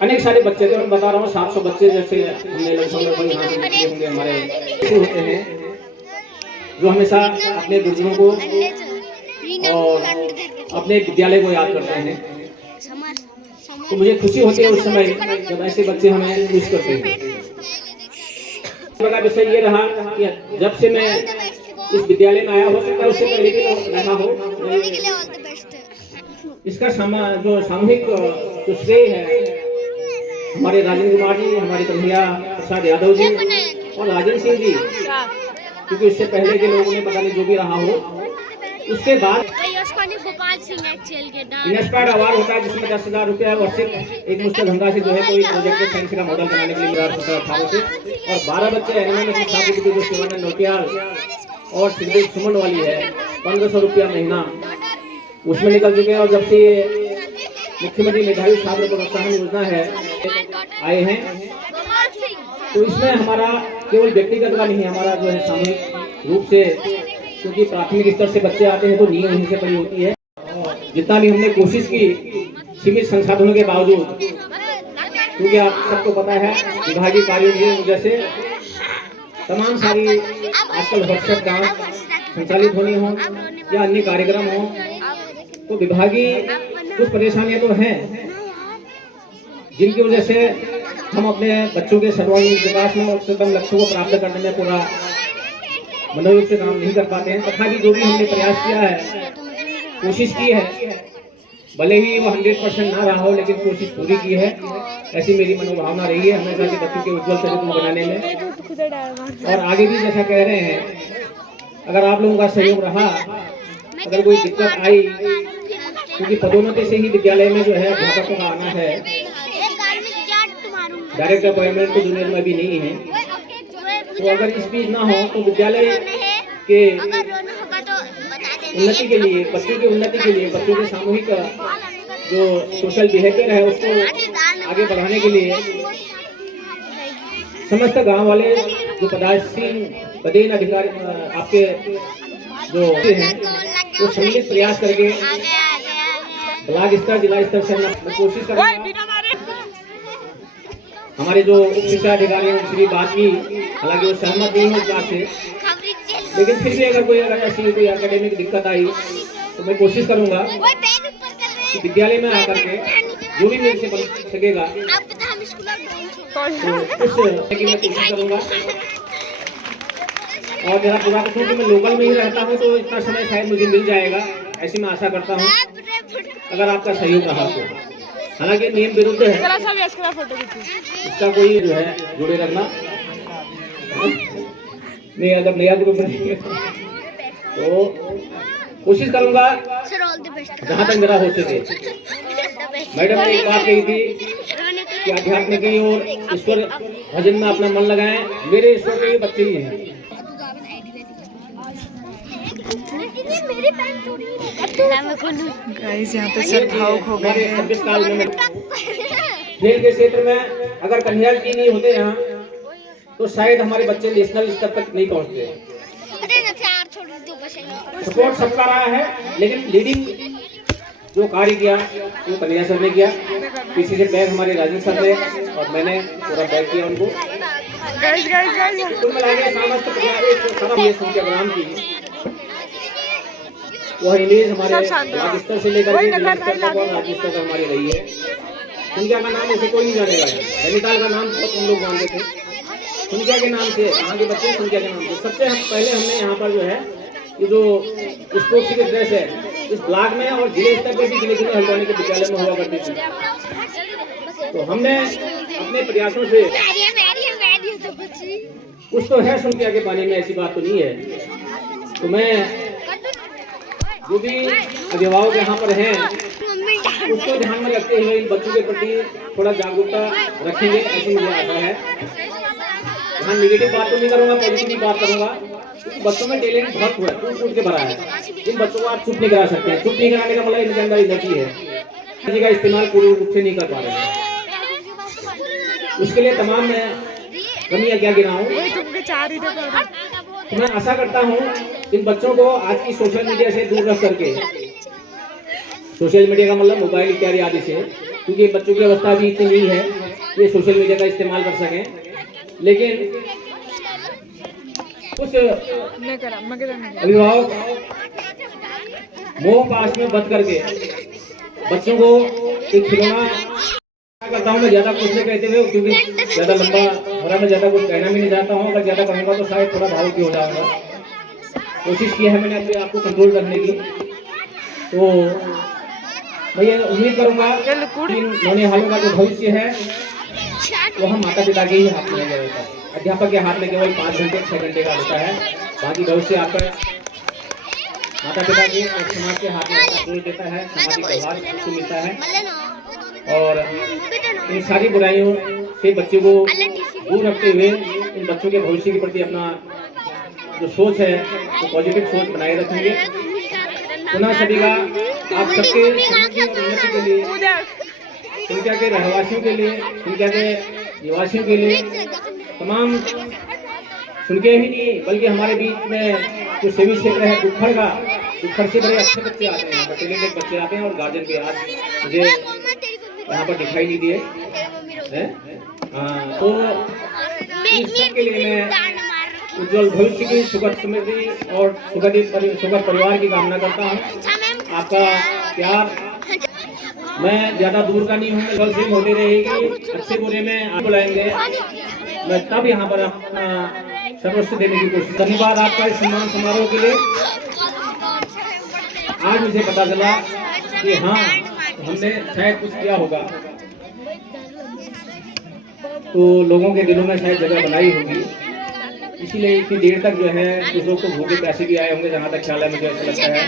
अनेक सारे बच्चे थे, मैं बता रहा हूँ 700 बच्चे जैसे हमने लगभग यहाँ से निकले होंगे, हमारे होते हैं जो हमेशा अपने बुजुर्गों को और अपने विद्यालय को याद करते हैं। तो मुझे खुशी होती है उस समय जब ऐसे बच्चे हमें विश करते हैं। बड़ा विषय ये रहा कि जब से मैं इस विद्यालय में आया, हो सकता है उससे पहले भी रहा हो, इसका जो सामूहिक जो श्रेय है हमारे राजेंद्र कुमार जी, हमारे कन्हैया प्रसाद यादव जी और राजेंद्र सिंह जी, क्योंकि इससे पहले के लोगों ने पता नहीं जो भी रहा हो। उसके बाद इंस्पायर अवार्ड होता है जिसमें 10,000 रुपये और सिर्फ एक मुश्किल धनराशि जो है कोई प्रोजेक्ट साइंस का मॉडल बनाने के लिए मिला 2018 से। और 12 बच्चे एनएम में छात्र की जो सेवा नोटियाल और सिद्धि सुमन वाली है 1500 रुपया महीना उसमें निकल चुके हैं। और जब से ये मुख्यमंत्री मेधावी छात्र प्रोत्साहन योजना है आए हैं, तो इसमें हमारा केवल व्यक्तिगत का नहीं, हमारा जो है सामूहिक रूप से, क्योंकि प्राथमिक स्तर से बच्चे आते हैं तो नींव वहीं से पड़ी होती है। जितना भी हमने कोशिश की सीमित संसाधनों के बावजूद, क्योंकि आप सबको पता है विभागीय कार्यों की वजह से तमाम सारी आजकल व्हाट्सएप डांस संचालित होनी हो या अन्य कार्यक्रम हो, तो विभागीय कुछ परेशानियां तो हैं जिनकी वजह से हम अपने बच्चों के सर्वांगीण विकास में उच्चतम लक्ष्यों को प्राप्त करने में पूरा मनोयोग से काम नहीं कर पाते हैं। तथापि जो भी हमने प्रयास किया है, कोशिश की है, भले ही वो 100% ना रहा हो, लेकिन कोशिश पूरी की है। ऐसी मेरी मनोभावना रही है हमेशा से बच्चों के उज्जवल चरित्र बनाने में। और आगे भी जैसा कह रहे हैं, अगर आप लोगों का सहयोग रहा, अगर कोई दिक्कत आई, क्योंकि पदोन्नति से ही विद्यालय में जो है अध्यापकों का आना है, डायरेक्ट अपॉइंटमेंट तो दुनिया में अभी नहीं है। तो अगर इस बीच ना हो तो विद्यालय के उन्नति के लिए, बच्चों की उन्नति के लिए, बच्चों के सामूहिक जो सोशल बिहेवियर है उसको आगे बढ़ाने के लिए समस्त गांव वाले जो पदासीन अधिकारी आपके जो हैं वो सम्मिलित प्रयास करके ब्लॉक स्तर, जिला स्तर से मैं कोशिश करूँगा। हमारे जो उप शिक्षा अधिकारी हैं उनसे भी बात की, हालांकि वो सहमत नहीं है इस बात से, लेकिन फिर भी अगर ऐसी कोई एकेडमिक दिक्कत आई तो मैं कोशिश करूंगा कि विद्यालय में आकर के जो भी मेरे से बन सकेगा तो उस की मैं कोशिश करूंगा। और जरा पूरा क्योंकि मैं लोकल में ही रहता हूँ तो इतना समय शायद मुझे मिल जाएगा, ऐसी मैं आशा करता हूँ अगर आपका सहयोग रहा तो। हालांकि नियम विरुद्ध है, इसका कोई जो है जुड़े रखना नहीं। अगर नया ग्रुप बनेगा तो कोशिश करूंगा जहाँ तक मेरा हो सके। मैडम ने एक बात कही थी कि अध्यात्म की और ईश्वर भजन में अपना मन लगाएं। मेरे ईश्वर के बच्चे ही हैं। गाइस यहाँ पे सब भावुक हो गए हैं। खेल के क्षेत्र में अगर कन्हैया जी नहीं होते यहाँ तो शायद हमारे बच्चे नेशनल स्तर तक नहीं पहुँचते। सपोर्ट सबका रहा है, लेकिन लीडिंग जो कार्य किया वो कन्हैया सर ने किया। पीछे से बैग हमारे राजेंद्र सर ने और मैंने पूरा बैग किया उनको। कुल मिला के सारा प्रोग्राम की वह इमेज हमारे ब्लॉक स्तर से लेकर के जिला स्तर तक और राज्य स्तर तक हमारी रही है। सुनकिया का नाम ऐसे कोई नहीं जानेगा। नैनीताल का नाम बहुत हम लोग जानते थे, सुनकिया के नाम से, यहाँ के बच्चे सुनकिया के नाम से। सबसे पहले हमने यहाँ पर जो है ये जो स्पोर्ट्स की ड्रेस है इस ब्लॉक में और जिले स्तर पर भी गिने हल्द्वानी के विद्यालय में हुआ करती थी। तो हमने अपने प्रयासों से कुछ तो है सुनकिया के पानी में, ऐसी बात तो नहीं है। तो मैं जो भी अभिभावक यहाँ पर हैं उसको ध्यान में रखते हुए इन बच्चों के प्रति थोड़ा जागरूकता रखेंगे, ऐसी मुझे आशा है। यहाँ निगेटिव बात तो नहीं करूँगा, पॉजिटिव बात करूँगा, क्योंकि बच्चों में टैलेंट बहुत हुआ है, टूट के भरा है। इन बच्चों को आप चुप नहीं करा सकते हैं। चुप नहीं कराने का मतलब इनके अंदर एनर्जी है, एनर्जी का इस्तेमाल पूरी रूप से नहीं कर पा रहे हैं। उसके लिए तमाम मैं कमियाँ क्या गिनाऊँ। मैं आशा करता हूँ इन बच्चों को आज की सोशल मीडिया से दूर रख करके, सोशल मीडिया का मतलब मोबाइल इत्यादि आदि से, क्योंकि बच्चों की अवस्था भी इतनी नहीं है ये सोशल मीडिया का इस्तेमाल कर सकें। लेकिन कुछ अभिभावक मोह पास में बंद करके बच्चों को एक खिलौना करता हूँ। मैं ज्यादा कुछ नहीं कहते हुए, क्योंकि ज्यादा लंबा भरा मैं ज्यादा कुछ कहना भी नहीं चाहता हूँ। अगर ज्यादा कहूँगा तो शायद थोड़ा भावुक हो जाऊंगा। कोशिश की है मैंने अपने आप को कंट्रोल करने की। तो मैं ये उम्मीद करूंगा कि नौने हालों का जो भविष्य है वो हम माता पिता के ही हाथ में रहेगा। अध्यापक के हाथ में केवल 5 घंटे 6 घंटे का होता है, बाकी भविष्य आपका माता पिता के और समाज के हाथ में कंट्रोल देता है, सामाजिक व्यवहार को मिलता है। और इन सारी बुराइयों से बच्चों को दूर रखते हुए इन बच्चों के भविष्य के प्रति अपना जो सोच है वो पॉजिटिव सोच बनाए रखेंगे। पुनः सभी का आप सबके उन्नति के लिए, संख्या के रहवासियों के लिए, संख्या के निवासियों के लिए, तमाम सुनके ही नहीं बल्कि हमारे बीच में जो सेवी क्षेत्र है दुखड़ से बड़े अच्छे बच्चे आते हैं, टैलेंटेड बच्चे आते हैं। और गार्जियन भी आज मुझे यहाँ पर दिखाई नहीं दिए हैं। तो इस सब के लिए मैं उज्जवल भविष्य की सुखद समृद्धि और सुखद परिवार की कामना करता हूँ। आपका प्यार मैं ज़्यादा दूर का नहीं हूँ, कल से होती रहेगी। अच्छे बुरे में आप बुलाएंगे, मैं तब यहाँ पर अपना सर्वस्व देने की कोशिश। धन्यवाद आपका इस सम्मान समारोह के लिए। आज मुझे पता चला कि हाँ, हमने शायद कुछ किया होगा, तो लोगों के दिलों में शायद जगह बनाई होगी। इसीलिए इतनी देर तक जो है कुछ लोग तो भूखे प्यासे भी आए होंगे, जहाँ तक ख्याल है मुझे ऐसा लगता है।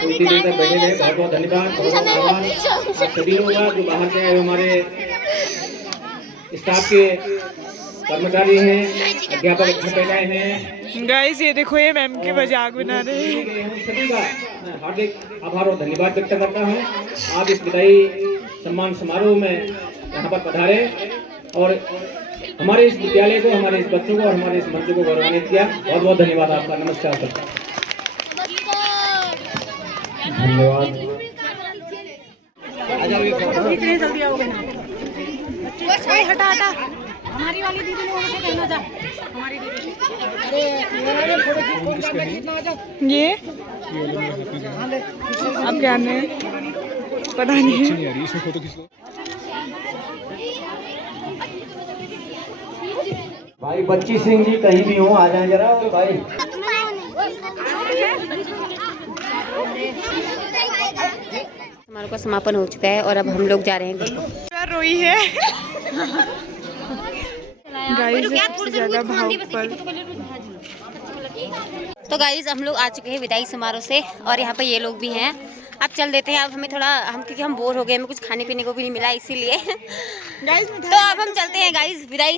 तो इतनी देर तक बैठे रहे, बहुत बहुत धन्यवाद। बहुत बहुत आभार आप सभी लोगों का जो बाहर से आए हमारे स्टाफ के कर्मचारी हैं, अध्यापक घर पे आए हैं। गाइस ये देखो ये मैम के मजाक बना रहे हैं। सभी का मैं हार्दिक आभार और धन्यवाद व्यक्त करता हूँ। आप इस विदाई सम्मान समारोह में यहाँ पर पधारे और हमारे इस विद्यालय को, हमारे इस बच्चों को और हमारे इस मंच को गौरवान्वित किया। बहुत बहुत धन्यवाद आपका। नमस्कार सर। धन्यवाद। जल्दी आओगे ना, हटा हटा हमारी वाली दीदी ने मुझे कहना था, हमारी दीदी ये अब क्या है पता नहीं। इसमें फोटो खींच लो। भाई बच्ची सिंह जी कहीं भी हो, आ जाए जरा भाई। समारोह का समापन हो चुका है और अब हम लोग जा रहे हैं घर को। रोई है गाइस, सबसे ज्यादा भाव पर। तो गाइज हम लोग आ चुके हैं विदाई समारोह से और यहाँ पे ये लोग भी हैं। अब चल देते हैं, अब हमें थोड़ा क्योंकि हम बोर हो गए, हमें कुछ खाने पीने को भी नहीं मिला इसीलिए। तो अब हम चलते हैं गाइज विदाई